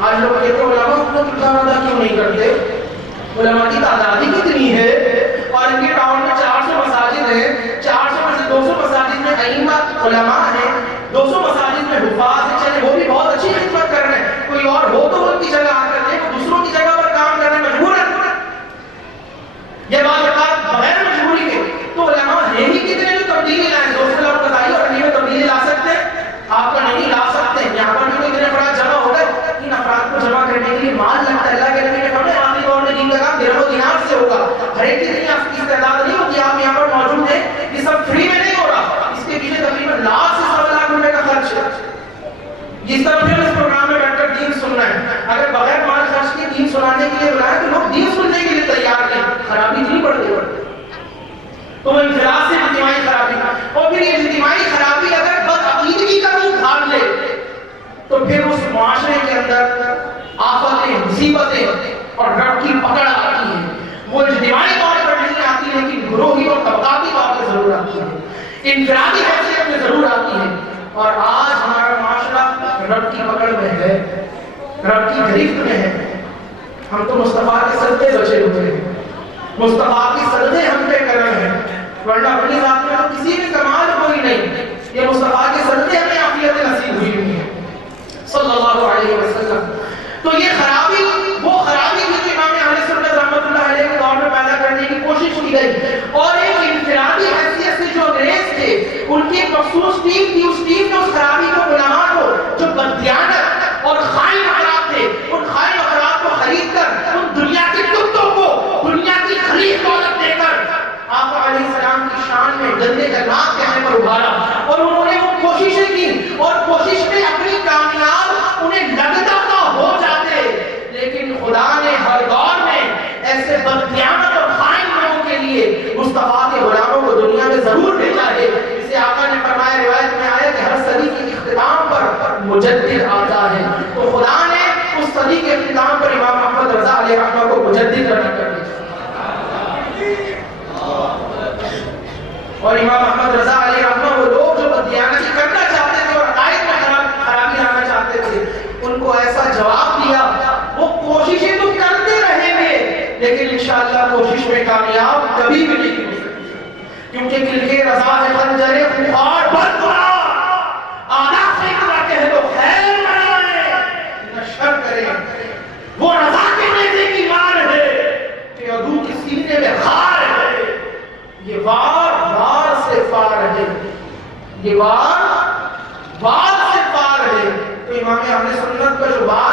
آج لوگ کہتے ہیں علماء اپنا کردار ادا کیوں نہیں کرتے. علماء کی تعداد ہی کتنی ہے, اور ان کے ٹاؤن میں 400 مساجد ہیں, 400 میں سے 200 مساجد میں ائمہ علماء ہیں, 200 مساجد میں حفاظ ہیں. چلے وہ بھی بہت اچھی خدمت کر رہے ہیں, کوئی اور ہو تو ان کی جگہ آ کر دیں, وہ دوسروں کی جگہ پر کام کرنے مجبور ہے. یہ بات بغیر مجبوری کے تو علماء ہیں ہی کتنے جو تبدیلی لائیں. دوسرے لوگ بتائیے اور میں تبدیلی لا سکتے ہیں, آپ کا نہیں لا سکتے. یہاں پر بھی کوئی اتنے افراد جمع ہو گئے, ان افراد کو جمع کرنے کے لیے مال لگتا ہے. اللہ کے نبی نے فرمایا آخری دور میں دین کا کام درہم و دینار سے ہوگا. ہر ایک کی آپ کی استعداد نہیں ہوتی, آپ یہاں پر موجود ہیں, یہ سب فری میں نہیں ہو رہا. اس کے پیچھے تقریباً لاکھ سے 1.25 لاکھ روپے کا خرچ ہے. جس طرح پھر اس پروگرام میں بیٹھ کر دین سننا ہے, اگر بغیر مال خرچ کے دین سنانے کے لیے بلائے تو لوگ دین سننے کے لیے تیار نہیں. خرابی نہیں بڑھتی بڑھتی. تو وہ انفراد سے اجتماعی خرابی, اور پھر یہ اجتماعی خرابی اگر بدعقیدگی کا روپ دھار لے تو پھر اس معاشرے کے اندر آفتیں, مصیبتیں اور رب کی پکڑ آتی ہے. وہ اجتماعی طور پر نہیں آتی, لیکن گروہی اور طبقاتی طور پر ضرور آتی ہے, انفرادی حیثیت میں ضرور آتی ہے. اور آج ہمارا معاشرہ رب کی پکڑ میں ہے, رب کی گرفت میں ہے. ہم تو مصطفیٰ کے صدقے بچے ہوئے ہیں, مصطفیٰ کی صدقے ہم پہ کر رہے ہیں, ورنہ اپنی ذات میں کسی بھی کمال کوئی نہیں. یہ مصطفیٰ کے صدقے ہمیں عافیت نصیب ہوئی ہوئی ہے صلی اللہ علیہ وسلم. تو یہ خرابی وہ خرابی تھی جو امام اہل سنت رحمۃ اللہ علیہ کے دور میں پیدا کرنے کی کوشش کی گئی, اور ایک انفرادی حیثیت سے جو انگریز تھے ان کی ایک مخصوص ٹیم تھی. اس ٹیم نے اس خرابی کو, علماء کو جو بددیانت اور خائن افراد تھے, ان خائن افراد کو خرید کر, ان دنیا کے کتوں کو دنیا کی خرید دولت دے کر آقا علیہ السلام کی شان میں گندے کلمات کہنے پر ابھارا. اور انہوں نے وہ کوششیں کی, اور کوشش میں اپنی کامیاب انہیں لگتا تھا ہو جاتے, لیکن خدا نے ہر دور میں ایسے بددیانت اور خائن لوگوں کے لیے مصطفیٰ کے غلاموں کو دنیا میں ضرور بھیجا ہے. جسے آقا نے فرمایا, روایت میں آیا کہ ہر صدی کے اختتام پر مجدد آتا ہے. تو خدا نے اس صدی کے اختتام پر امام محمد رضا علیہ رحمہ کو مجدد رہنا کر دیا. اور امام محمد رضا علیہ رحمہ وہ لوگ جو بددیانتی کرنا چاہتے تھے اور عقائد میں خرابی لانا چاہتے تھے, ان کو ایسا جواب دیا, وہ کوششیں تو کرتے رہیں گے لیکن انشاءاللہ کوشش میں کامیاب کبھی بھی نہیں ہو سکتے, کیونکہ دل کے رضا ہے خنجر خونخوار بد برا, آدھا فکر کہہ دو خیر منائے نہ شر کرے. وہ رضا کے نیزے کی مار ہے کہ عدو کے سینے میں خار ہے. یہ وار سے پار ہے, یہ وار سے پار ہے. تو امام اہل سنت کا جو وار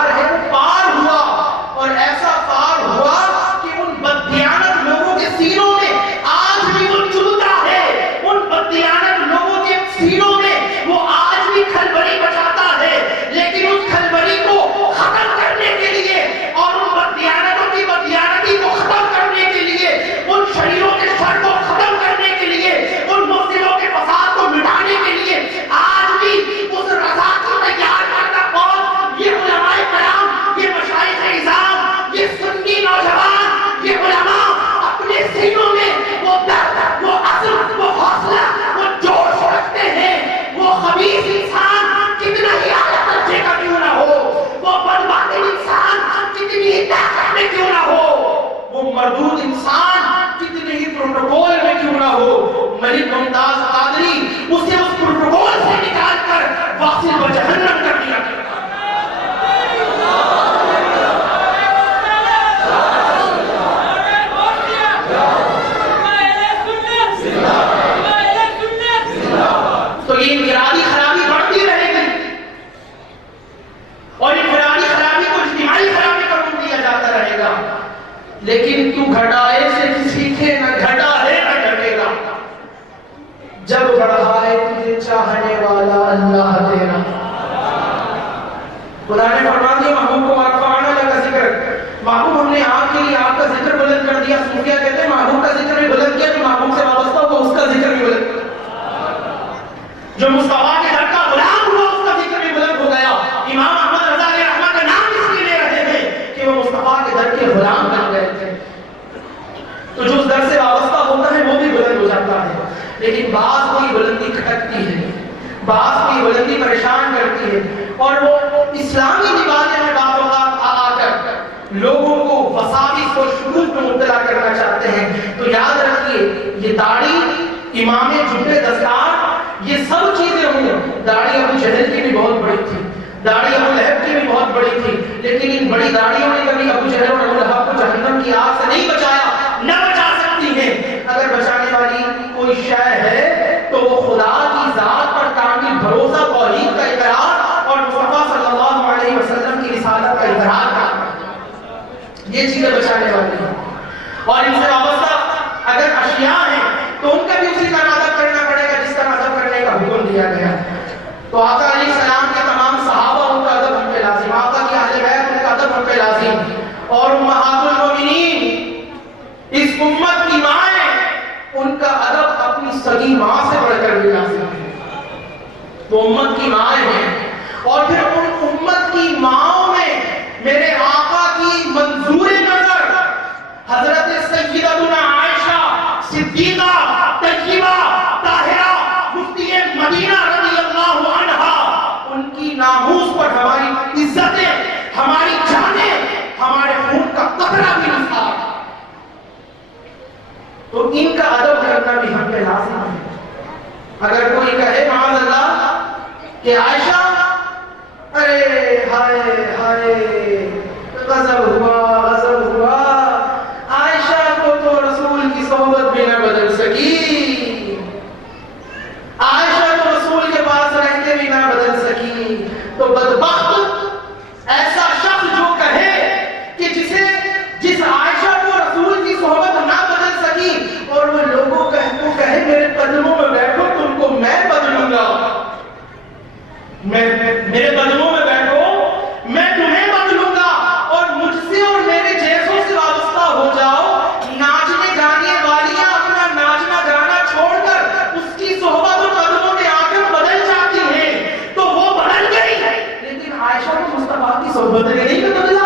مردود انسان کتنے ہی پروٹوکول میں کیوں نہ ہو، ملک ممتاز قادری اسے اس پروٹوکول سے نکال کر واصل و جہنم کر دیا کرتا۔ تو یہ انفرادی خرابی بڑھتی رہے گی اور انفرادی خرابی کو اجتماعی خرابی پر روپ دیا جاتا رہے گا، لیکن تو گھٹائے سے سیکھے نہ گھٹا ہے نہ گھٹے گا۔ جب بڑھائے تجھے چاہنے والا اللہ تیرا، خدا نے فرما دیا محبوب کو ورفعنا لک ذکرک، محبوب ہم نے آپ کے لیے آپ کا ذکر بلند کر دیا۔ صوفیہ کہتے ہیں محبوب کا ذکر بھی بلند کیا، جو محبوب سے وابستہ ہو اس کا ذکر بھی بلند کیا، جو مصطفیٰ کے در کا غلام ہوا اس کا ذکر بھی بلند ہو گیا۔ امام احمد رضا علیہ رحمہ کا نام اس لیے لے رہے ہیں کہ وہ مصطفیٰ کے در کے غلام بن گئے تھے، تو جو اس در سے وابستہ ہوتا ہے وہ بھی بلند ہو جاتا ہے۔ لیکن بعض کوئی بلندی کھٹکتی ہے، بعض کوئی بلندی پریشان کرتی ہے، اور وہ اسلامی نبالے میں بعض اوقات آ کر لوگوں کو وساوس اور شکوک میں مبتلا کرنا چاہتے ہیں۔ تو یاد رکھیے یہ داڑھی، امامے، جبے، دستار، یہ سب چیزیں ہوں، داڑھی ابو جہل کی بھی بہت بڑی تھی، داڑھی ابو لہب کی بھی بہت بڑی تھی، لیکن ان بڑی داڑھیوں نے کبھی ابو جہل اور ابو لہب کو جہنم کی آگ سے نہیں بچایا، نہ بچا سکتی ہیں۔ اگر بچانے والی کوئی شے ہے تو وہ خدا کی ذات پر کامل بھروسہ، توحید کا اقرار اور مصطفیٰ صلی اللہ علیہ وسلم کی رسالت کا اقرار کرنا، یہ چیزیں بچانے والی ہیں۔ اور ان سے وابستہ اگر اشیاء ہیں تو ان کا بھی اسی طرح ادب کرنا پڑے گا جس طرح ادب کرنے کا حکم دیا گیا۔ تو آقا علیہ السلام کے تمام صحابہ ان کا ادب ہم پہ لازم، آقا کی اہل بیت ان کا ادب ہم پہ لازم، اور امہات المومنین اس امت کی مائیں ان کا ادب اپنی سگی ماں سے بڑھ کر بھی لازم ہے، وہ امت کی مائیں ہیں۔ اور پھر ان امت کی ماؤں میں میرے آقا کی منظور نظر حضرت سیدتنا عائشہ صدیقہ طیبہ طاہرہ مفتی مدینہ رضی اللہ عنہا، ان کی ناموس پر ہماری عزتیں، ہماری جانیں، ہمارے خون کا قطرہ بھی نہیں تھا، تو ان کا ادب کرنا بھی ہم پہ لازم ہے۔ اگر کوئی کہے معاذ اللہ کہ عائشہ ارے ہائے ہائے غضب ہوا، عائشہ کو تو رسول کی صحبت بھی نہ بدل سکی، عائشہ تو رسول کے پاس رہتے بھی نہ بدل سکی، تو بدبخت ایسا شخص جو کہے کہ جس عائشہ کو رسول کی صحبت نہ بدل سکی اور وہ لوگوں کو کہے میرے قدموں میں بیٹھو تم کو میں بدلوں گا، میرے قدموں میں بیٹھو میں تمہیں بدلوں گا، اور مجھ سے اور میرے جیسوں سے وابستہ ہو جاؤ، ناچنے گانے والیاں اپنا ناچنا گانا چھوڑ کر اس کی صحبت اور قدموں میں آ کر بدل جاتی ہیں، تو وہ بدل گئی، لیکن عائشہ کو مصطفیٰ کی صحبت نے نہیں بدلا۔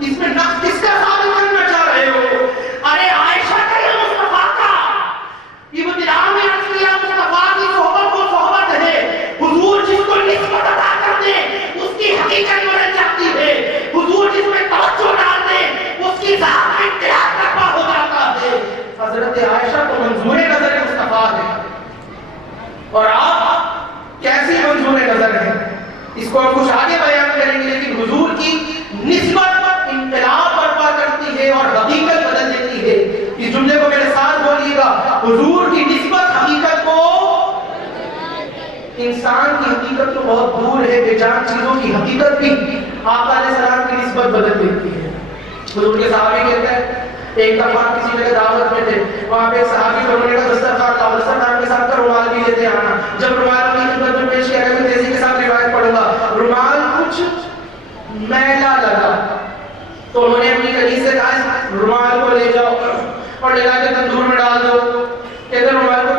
اس میں نقص کس کا ثابت کرنا چاہ رہے ہو؟ ارے عائشہ کا یا مصطفیٰ کا؟ ابتدا میں عرض کیا مصطفیٰ کی صحبت وہ صحبت ہے، حضور جس کو نسبت عطا کر دے اس کی حقیقت بدل جاتی ہے، حضور جس میں توجہ ڈال دے اس کی ذات میں انتہا برپا ہو جاتا ہے۔ حضرت عائشہ کو منظور نظر مصطفیٰ ہے، اور آپ کیسی منظور نظر ہے اس کو ہم کچھ آگے بیان کریں گے، لیکن حضور کی نسبت انقلاب برپا کرتی ہے اور حقیقت بدل دیتی ہے۔ اس جملے کو میرے ساتھ بولیے گا، حضور کی نسبت حقیقت کو، انسان کی حقیقت تو بہت دور ہے، بے جان چیزوں کی حقیقت بھی آقا علیہ السلام کی نسبت بدل دیتی ہے۔ حضور کے صحابی کہتے ہیں ایک دفعہ کسی جگہ دعوت میں تھے، وہاں پہ ایک صحابی کو انہوں نے کہا دسترخوان لاؤ، دسترخوان کے ساتھ رومال بھی لیتے آنا۔ جب رومال کی خدمت میں پیش کیا گیا تو تیزی کے ساتھ روایت پڑھوں گا، رومال کچھ میلا لگا تو انہوں نے اپنی کنیز سے کہا رومال کو لے جاؤ اور لے جا کے تندور میں ڈال دو۔ کہتے رومال کو